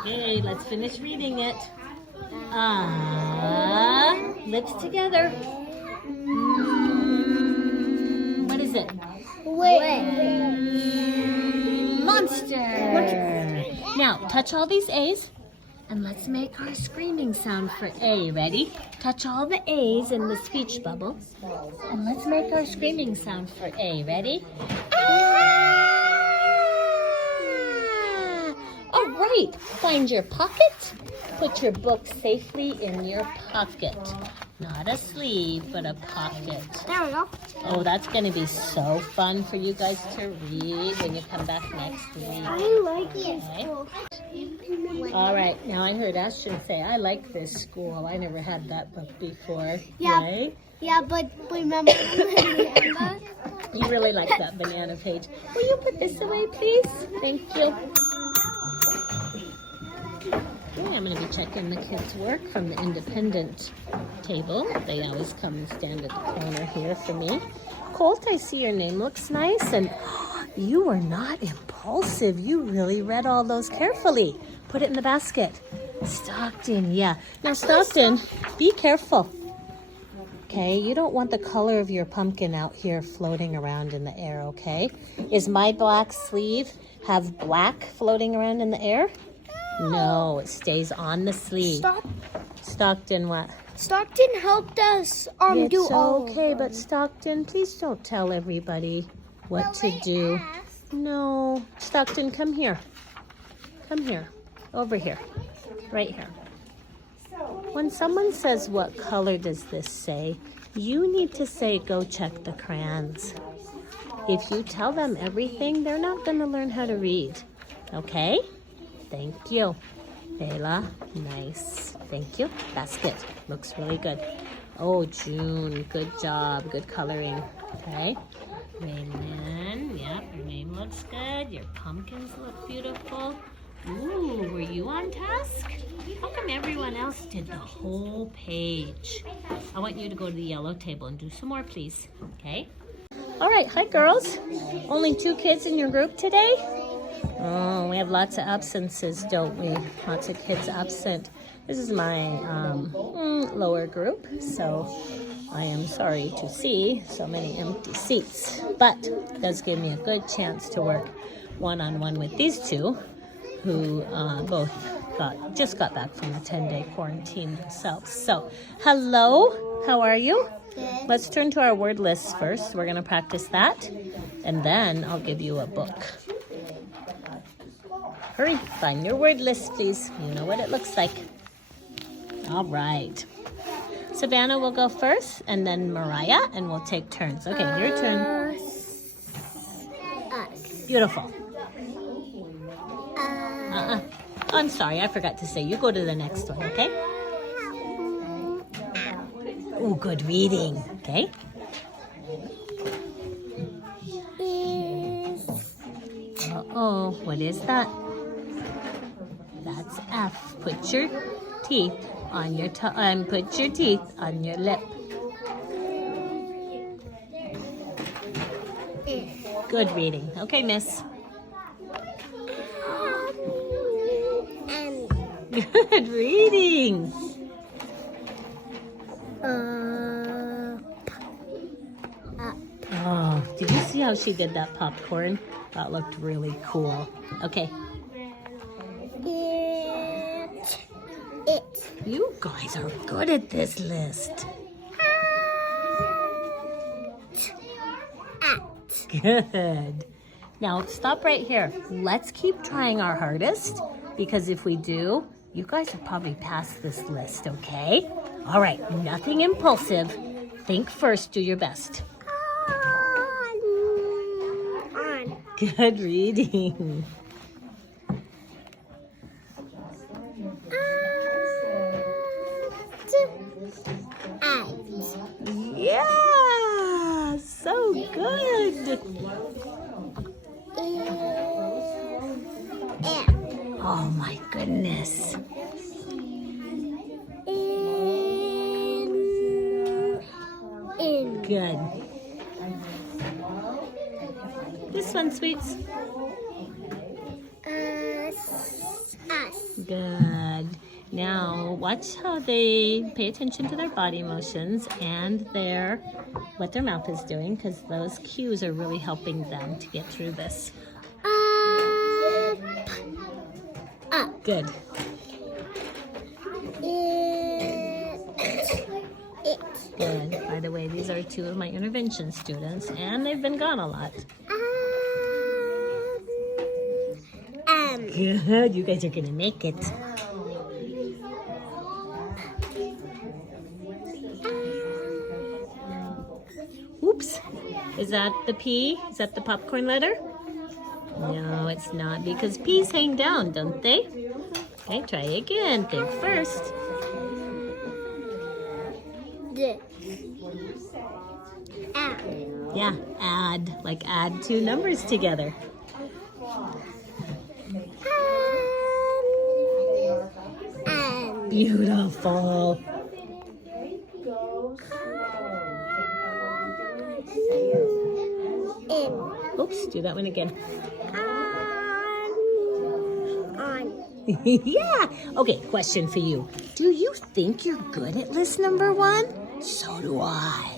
Okay, let's finish reading it. Lips together. What is it? Monster. Now, touch all these A's. And let's make our screaming sound for A. Ready? Touch all the A's in the speech bubble. And let's make our screaming sound for A. Ready? All right. Find your pocket. Put your book safely in your pocket. Not a sleeve, but a pocket. There we go. Oh, that's going to be so fun for you guys to read when you come back next week. I like it. Okay. All right, now I heard Ashton say, I like this school. I never had that book before. Yeah. Right? Yeah, but remember the You really like that banana page. Will you put this away, please? Thank you. Okay, I'm going to be checking the kids' work from the independent table. They always come and stand at the corner here for me. Colt, I see your name looks nice, and you were not impulsive. You really read all those carefully. Put it in the basket. Stockton, yeah. Now, Stockton, be careful. Okay, you don't want the color of your pumpkin out here floating around in the air, okay? Is my black sleeve have black floating around in the air? No, it stays on the sleeve. Stockton, what? Stockton helped us do all. It's okay, but Stockton, please don't tell everybody what to do. No. Stockton, come here. Come here. Over here. Right here. When someone says, what color does this say? You need to say, go check the crayons. If you tell them everything, they're not going to learn how to read. Okay? Thank you. Bella, nice. Thank you. Basket. Looks really good. Oh, June, good job. Good coloring. Okay. Raymond, yep, your name looks good. Your pumpkins look beautiful. Ooh, were you on task? How come everyone else did the whole page? I want you to go to the yellow table and do some more, please. Okay? All right, hi, girls. Only 2 kids in your group today? Oh, we have lots of absences, don't we? Lots of kids absent. This is my lower group, so I am sorry to see so many empty seats. But it does give me a good chance to work one-on-one with these 2 who both just got back from the 10-day quarantine themselves. So, hello, how are you? Good. Let's turn to our word list first. We're going to practice that, and then I'll give you a book. Hurry, find your word list, please. You know what it looks like. All right. Savannah will go first, and then Mariah, and we'll take turns. Okay, your turn. Us. Beautiful. I'm sorry, I forgot to say. You go to the next one, okay? Oh, good reading. Okay. Uh-oh, what is that? That's F. Put your teeth on your put your teeth on your lip. Good reading. Okay, miss. Good reading. Oh, did you see how she did that popcorn? That looked really cool. Okay. You guys are good at this list. Good. Now stop right here. Let's keep trying our hardest, because if we do, you guys will probably pass this list, okay? All right, nothing impulsive. Think first, do your best. Good reading. Woo! Good. Oh my goodness. Good. This one, sweets. Good. Now watch how they pay attention to their body motions and what their mouth is doing, because those cues are really helping them to get through this. Up. Good. Good. By the way, these are two of my intervention students, and they've been gone a lot. Good. You guys are gonna make it. Oops. Is that the P? Is that the popcorn letter? No, it's not, because P's hang down, don't they? Okay, try again. Think first. Yeah, add. Like add two numbers together. Beautiful. Oops, do that one again. Yeah. Okay, question for you. Do you think you're good at list number 1? So do I.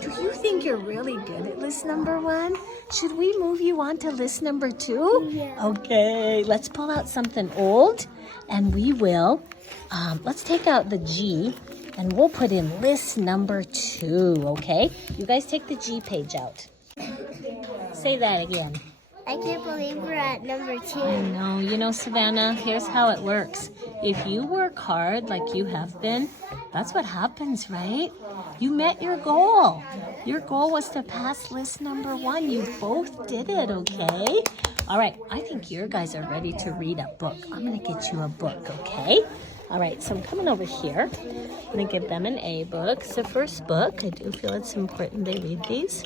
Do you think you're really good at list number 1? Should we move you on to list number 2? Yeah. Okay, let's pull out something old, and we will, let's take out the G, and we'll put in list number 2, okay? You guys take the G page out. Say that again. I can't believe we're at number 2. I know. You know, Savannah, here's how it works. If you work hard like you have been, that's what happens, right? You met your goal. Your goal was to pass list number 1. You both did it, okay? All right, I think you guys are ready to read a book. I'm going to get you a book, okay? All right, so I'm coming over here. I'm going to give them an A book. It's the first book. I do feel it's important they read these.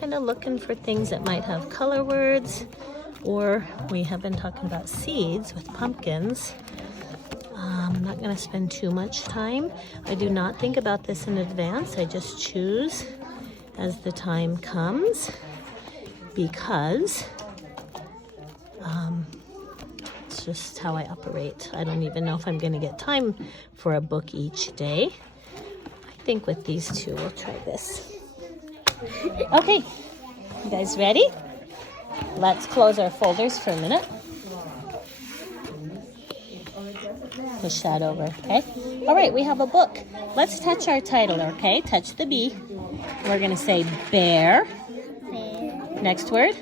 Kind of looking for things that might have color words, or we have been talking about seeds with pumpkins. I'm not going to spend too much time. I do not think about this in advance. I just choose as the time comes, because it's just how I operate. I don't even know if I'm going to get time for a book each day. I think with these two, we'll try this. Okay, you guys ready? Let's close our folders for a minute. Push that over, okay? All right, we have a book. Let's touch our title, okay? Touch the B. We're going to say bear. Next word.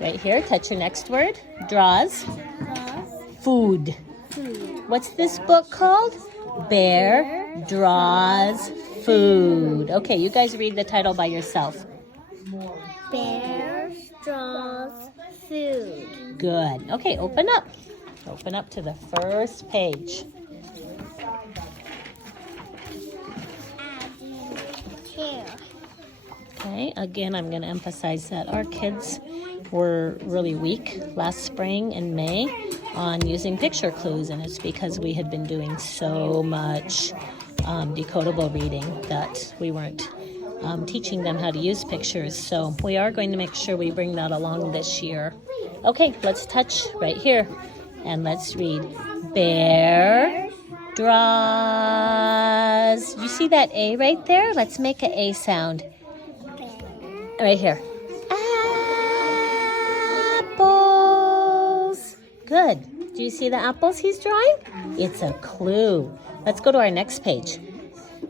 Right here, touch your next word. Draws. Food. What's this book called? Bear Draws Food. Okay, you guys read the title by yourself. Bear draws food. Good. Okay, open up. Open up to the first page. Okay, again, I'm going to emphasize that our kids were really weak last spring and May on using picture clues, and it's because we had been doing so much decodable reading that we weren't teaching them how to use pictures. So we are going to make sure we bring that along this year. Okay, let's touch right here and let's read. Bear draws. You see that A right there? Let's make an A sound. Right here. Apples. Good. Do you see the apples he's drawing? It's a clue. Let's go to our next page.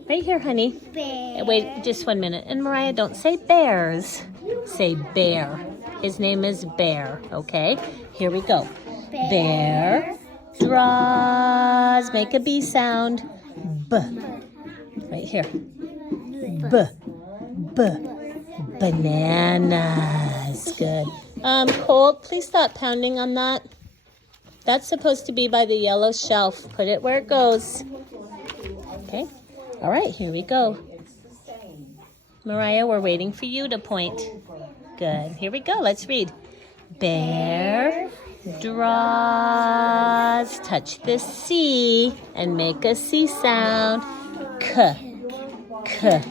Right here, honey. Bear. Wait just 1 minute. And Mariah, don't say bears. Say bear. His name is Bear, okay? Here we go. Bear draws. Make a B sound. B. Right here. B. B. Bananas. Good. Colt, please stop pounding on that. That's supposed to be by the yellow shelf. Put it where it goes. Okay. All right, here we go. Mariah, we're waiting for you to point. Good. Here we go. Let's read. Bear draws. Touch the C and make a C sound. K. K.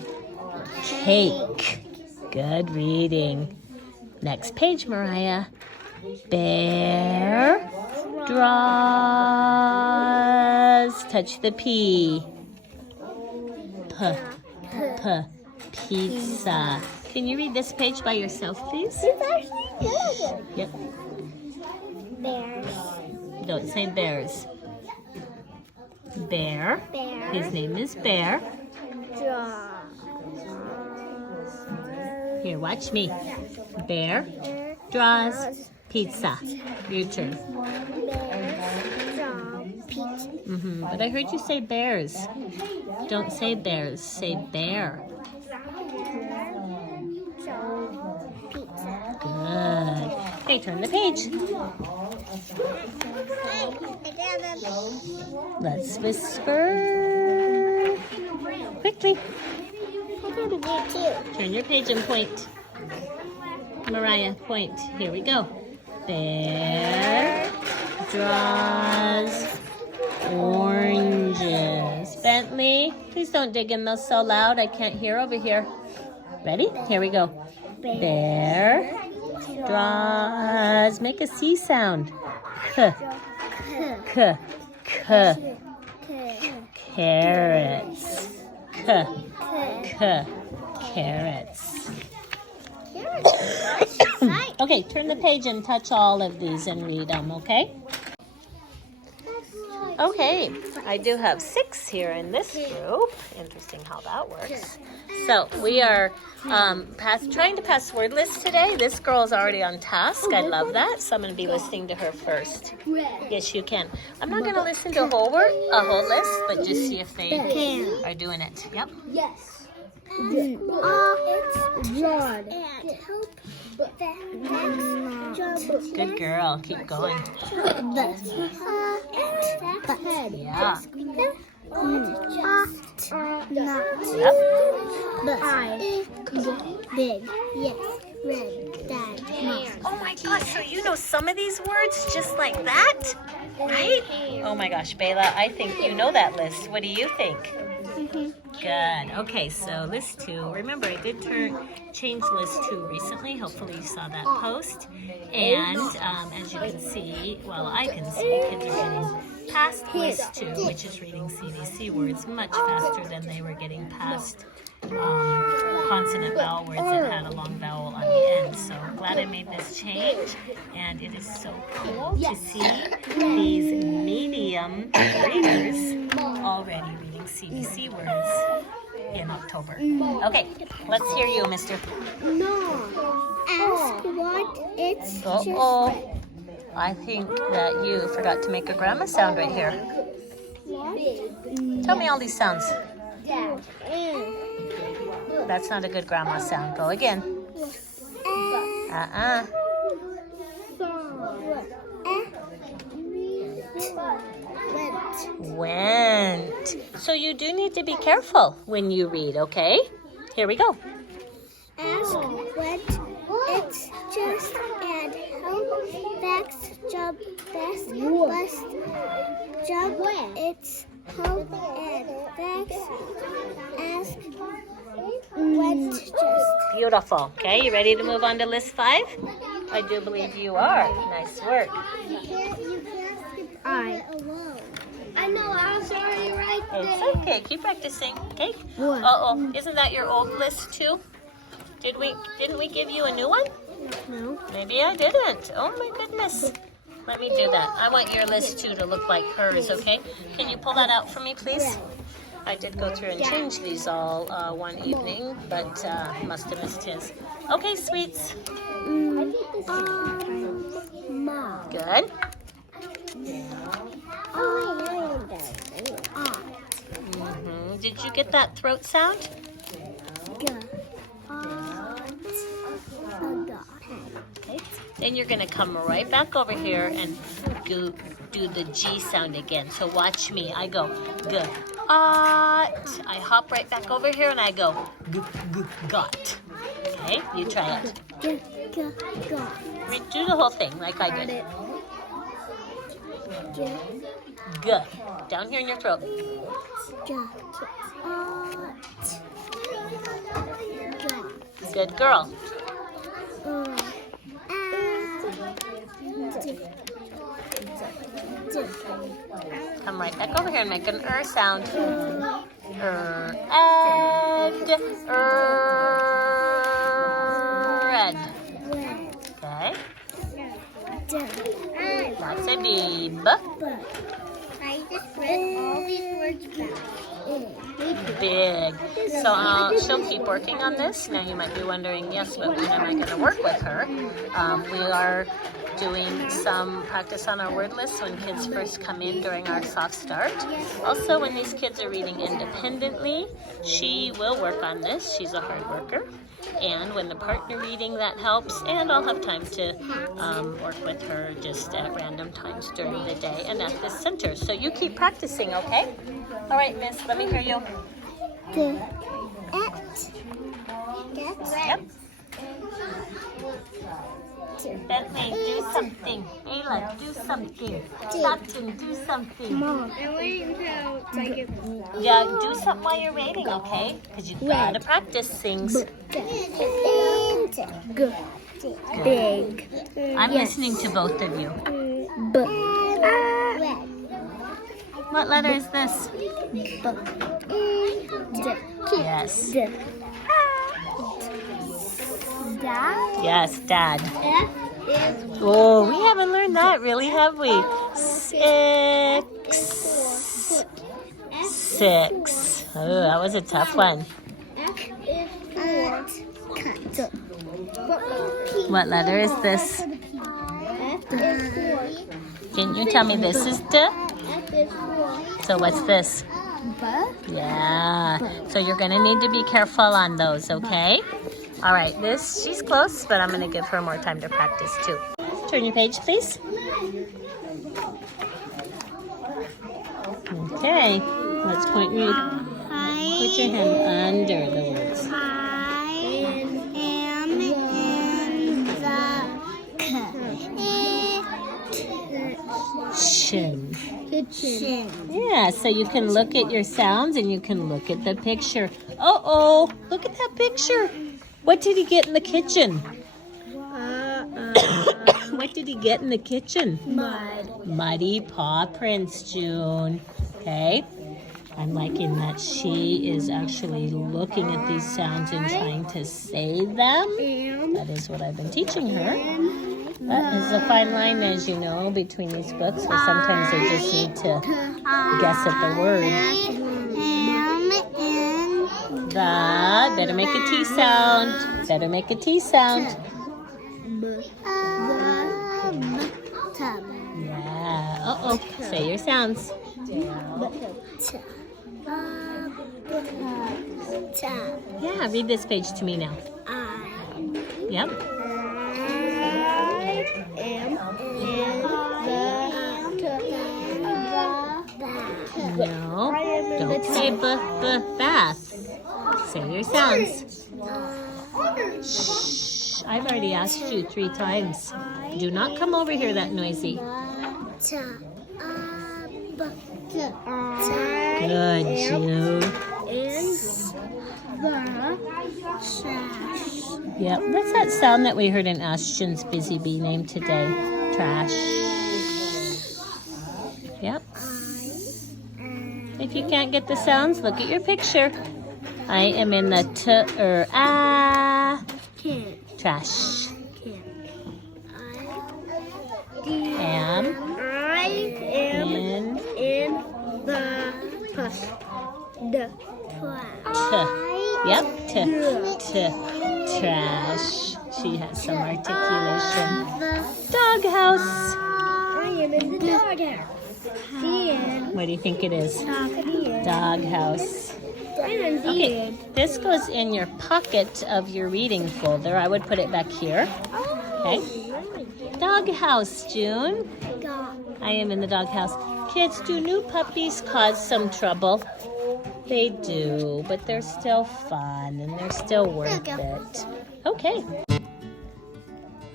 Cake. Good reading. Next page, Mariah. Bear draws. Touch the P. P. P. Pizza. Can you read this page by yourself, please? Yep. Bears. Don't say bears. Bear. Bear. His name is Bear. Draw. Here, watch me. Bear draws pizza. Your turn. Bears draw pizza. But I heard you say bears. Don't say bears. Say bear. Draw pizza. Good. Okay, turn the page. Let's whisper. Quickly. Turn your page and point. Mariah, point. Here we go. Bear draws oranges. Bentley, please don't dig in those so loud. I can't hear over here. Ready? Here we go. Bear draws. Make a C sound. K. K. K. Carrots. K. K. Carrots. Okay, turn the page and touch all of these and read them, okay? Okay, I do have 6 here in this group. Interesting how that works. So we are trying to pass word list today. This girl's already on task. I love that. So I'm going to be listening to her first. Yes, you can. I'm not going to listen to a whole list, but just see if they are doing it. Yep. Yes. It's drawn. Good girl. Keep going. Yeah. Yep. Big. Yes. Red. Dad. Oh my gosh, so you know some of these words just like that? Right? Oh my gosh, Bayla, I think you know that list. What do you think? Good. Okay, so list 2. Remember, I did change list 2 recently. Hopefully you saw that post. And as you can see, well, I can see, kids are getting past list 2, which is reading CVC words, much faster than they were getting past consonant vowel words that had a long vowel on the end. So I'm glad I made this change. And it is so cool to see these medium readers already reading CVC words in October. Okay, let's hear you, mister. No. Ask what it's Uh-oh. I think that you forgot to make a grandma sound right here. Tell me all these sounds. That's not a good grandma sound. Go again. Went. So you do need to be careful when you read, okay? Here we go. Ask what it's just and help facts jump best bust jump it's help and facts ask what just. Beautiful. Okay, you ready to move on to list 5? I do believe you are. Nice work. You can't skip alone. I know, I was already right there. It's okay. Keep practicing. Okay. Uh-oh. Isn't that your old list too? Didn't we give you a new one? No. Maybe I didn't. Oh my goodness. Let me do that. I want your list too to look like hers, okay? Can you pull that out for me, please? I did go through and change these all one evening, but must have missed his. Okay, sweets. Good. Did you get that throat sound? Okay. Then you're going to come right back over here and do the G sound again. So watch me. I go G, ought. I hop right back over here and I go got. Okay, you try it. Do the whole thing like I did. G. Down here in your throat. Good girl. Come right back over here and make an sound. And red. Okay. That's a beeb. I just read all these words back. Big. So she'll keep working on this. Now you might be wondering, yes, but when am I going to work with her? We are doing some practice on our word list when kids first come in during our soft start. Also, when these kids are reading independently, she will work on this. She's a hard worker. And when the partner reading, that helps. And I'll have time to work with her just at random times during the day and at this center. So you keep practicing, okay? All right, Miss, let me hear you. Yep. Bentley, do something. Ayla, do something. Stockton, do something. Mom. And wait until I get... Yeah, do something while you're reading, okay? Because you've got to practice things. Big. I'm listening to both of you. What letter is this? Yes. Yes, Dad. Oh, we haven't learned that really, have we? 6. 6. Oh, that was a tough one. What letter is this? Can you tell me this is D? So what's this? Yeah. So you're going to need to be careful on those, okay? All right, she's close, but I'm going to give her more time to practice too. Turn your page, please. Okay, let's point you. Put your hand under the words. I am in the kitchen. Yeah, so you can look at your sounds and you can look at the picture. Uh-oh, look at that picture. What did he get in the kitchen? What did he get in the kitchen? Mud. Muddy paw prints, June. Okay. I'm liking that she is actually looking at these sounds and trying to say them. That is what I've been teaching her. That is a fine line, as you know, between these books, where sometimes they just need to guess at the word. That, better make a T sound. Better make a T sound. Yeah. Uh-oh. Say your sounds. Yeah, read this page to me now. Yep. No, don't say bath. Say your sounds. Shh, I've already asked you 3 times. Do not come over here that noisy. Good, Jude. Yep, that's that sound that we heard in Ashton's Busy Bee name today. Trash. Yep. If you can't get the sounds, look at your picture. I am in the trash. Am in the Yep, trash. She has some articulation. Doghouse. I am in the doghouse. What do you think it is? Doghouse. Okay, this goes in your pocket of your reading folder. I would put it back here. Okay. Doghouse, June. I am in the doghouse. Kids, do new puppies cause some trouble? They do, but they're still fun and they're still worth it. Okay.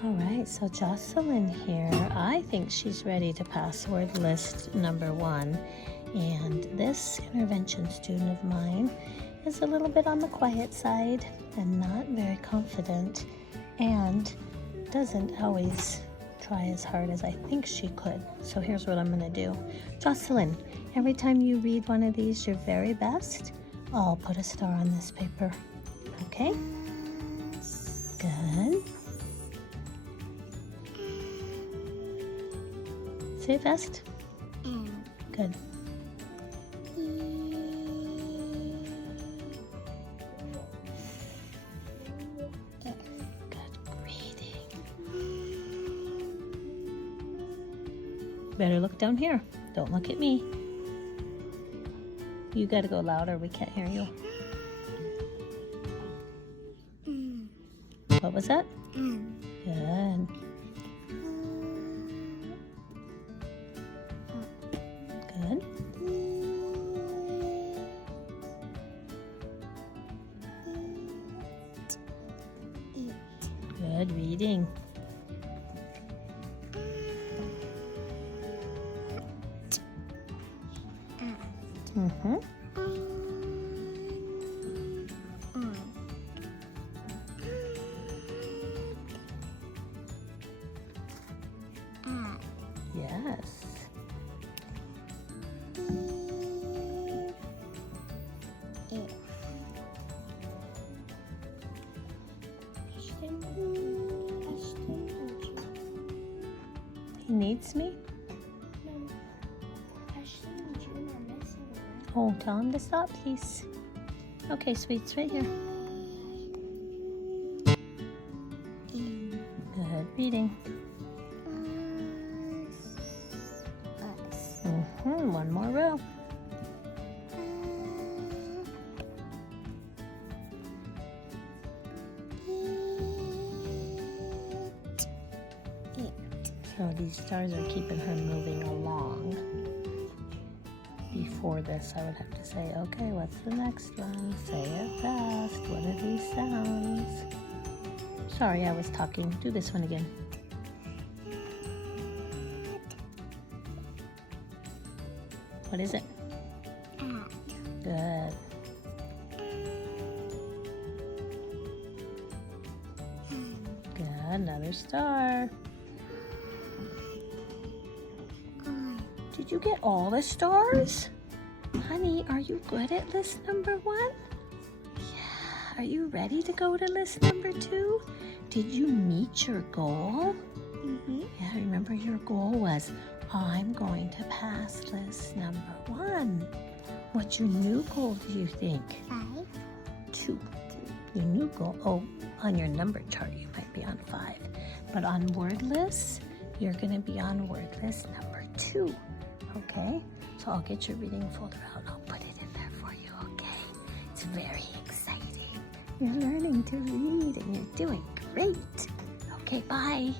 All right, so Jocelyn here, I think she's ready to pass word list number 1. And this intervention student of mine is a little bit on the quiet side and not very confident and doesn't always try as hard as I think she could. So here's what I'm gonna do. Jocelyn, every time you read one of these your very best, I'll put a star on this paper. Okay? Good. Say it fast. Good. Better look down here. Don't look at me. You gotta go louder. We can't hear you. What was that? Good. Good. Good reading. Mm-hmm. Yes. He needs me? Oh, tell him to stop, please. Okay, sweets, right here. Good reading. One more row. So these stars are keeping her moving along. Before this, I would have to say, okay, what's the next one? Say it fast. What are these sounds? Sorry, I was talking. Do this one again. What is it? Good. Good. Another star. Did you get all the stars? Honey, are you good at list number 1? Yeah. Are you ready to go to list number 2? Did you meet your goal? Yeah, remember your goal was, I'm going to pass list number 1. What's your new goal, do you think? 5. 2. Your new goal, oh, on your number chart you might be on 5. But on word lists, you're gonna be on word list number 2. Okay, so I'll get your reading folder out and I'll put it in there for you, okay? It's very exciting. You're learning to read and you're doing great. Okay, bye.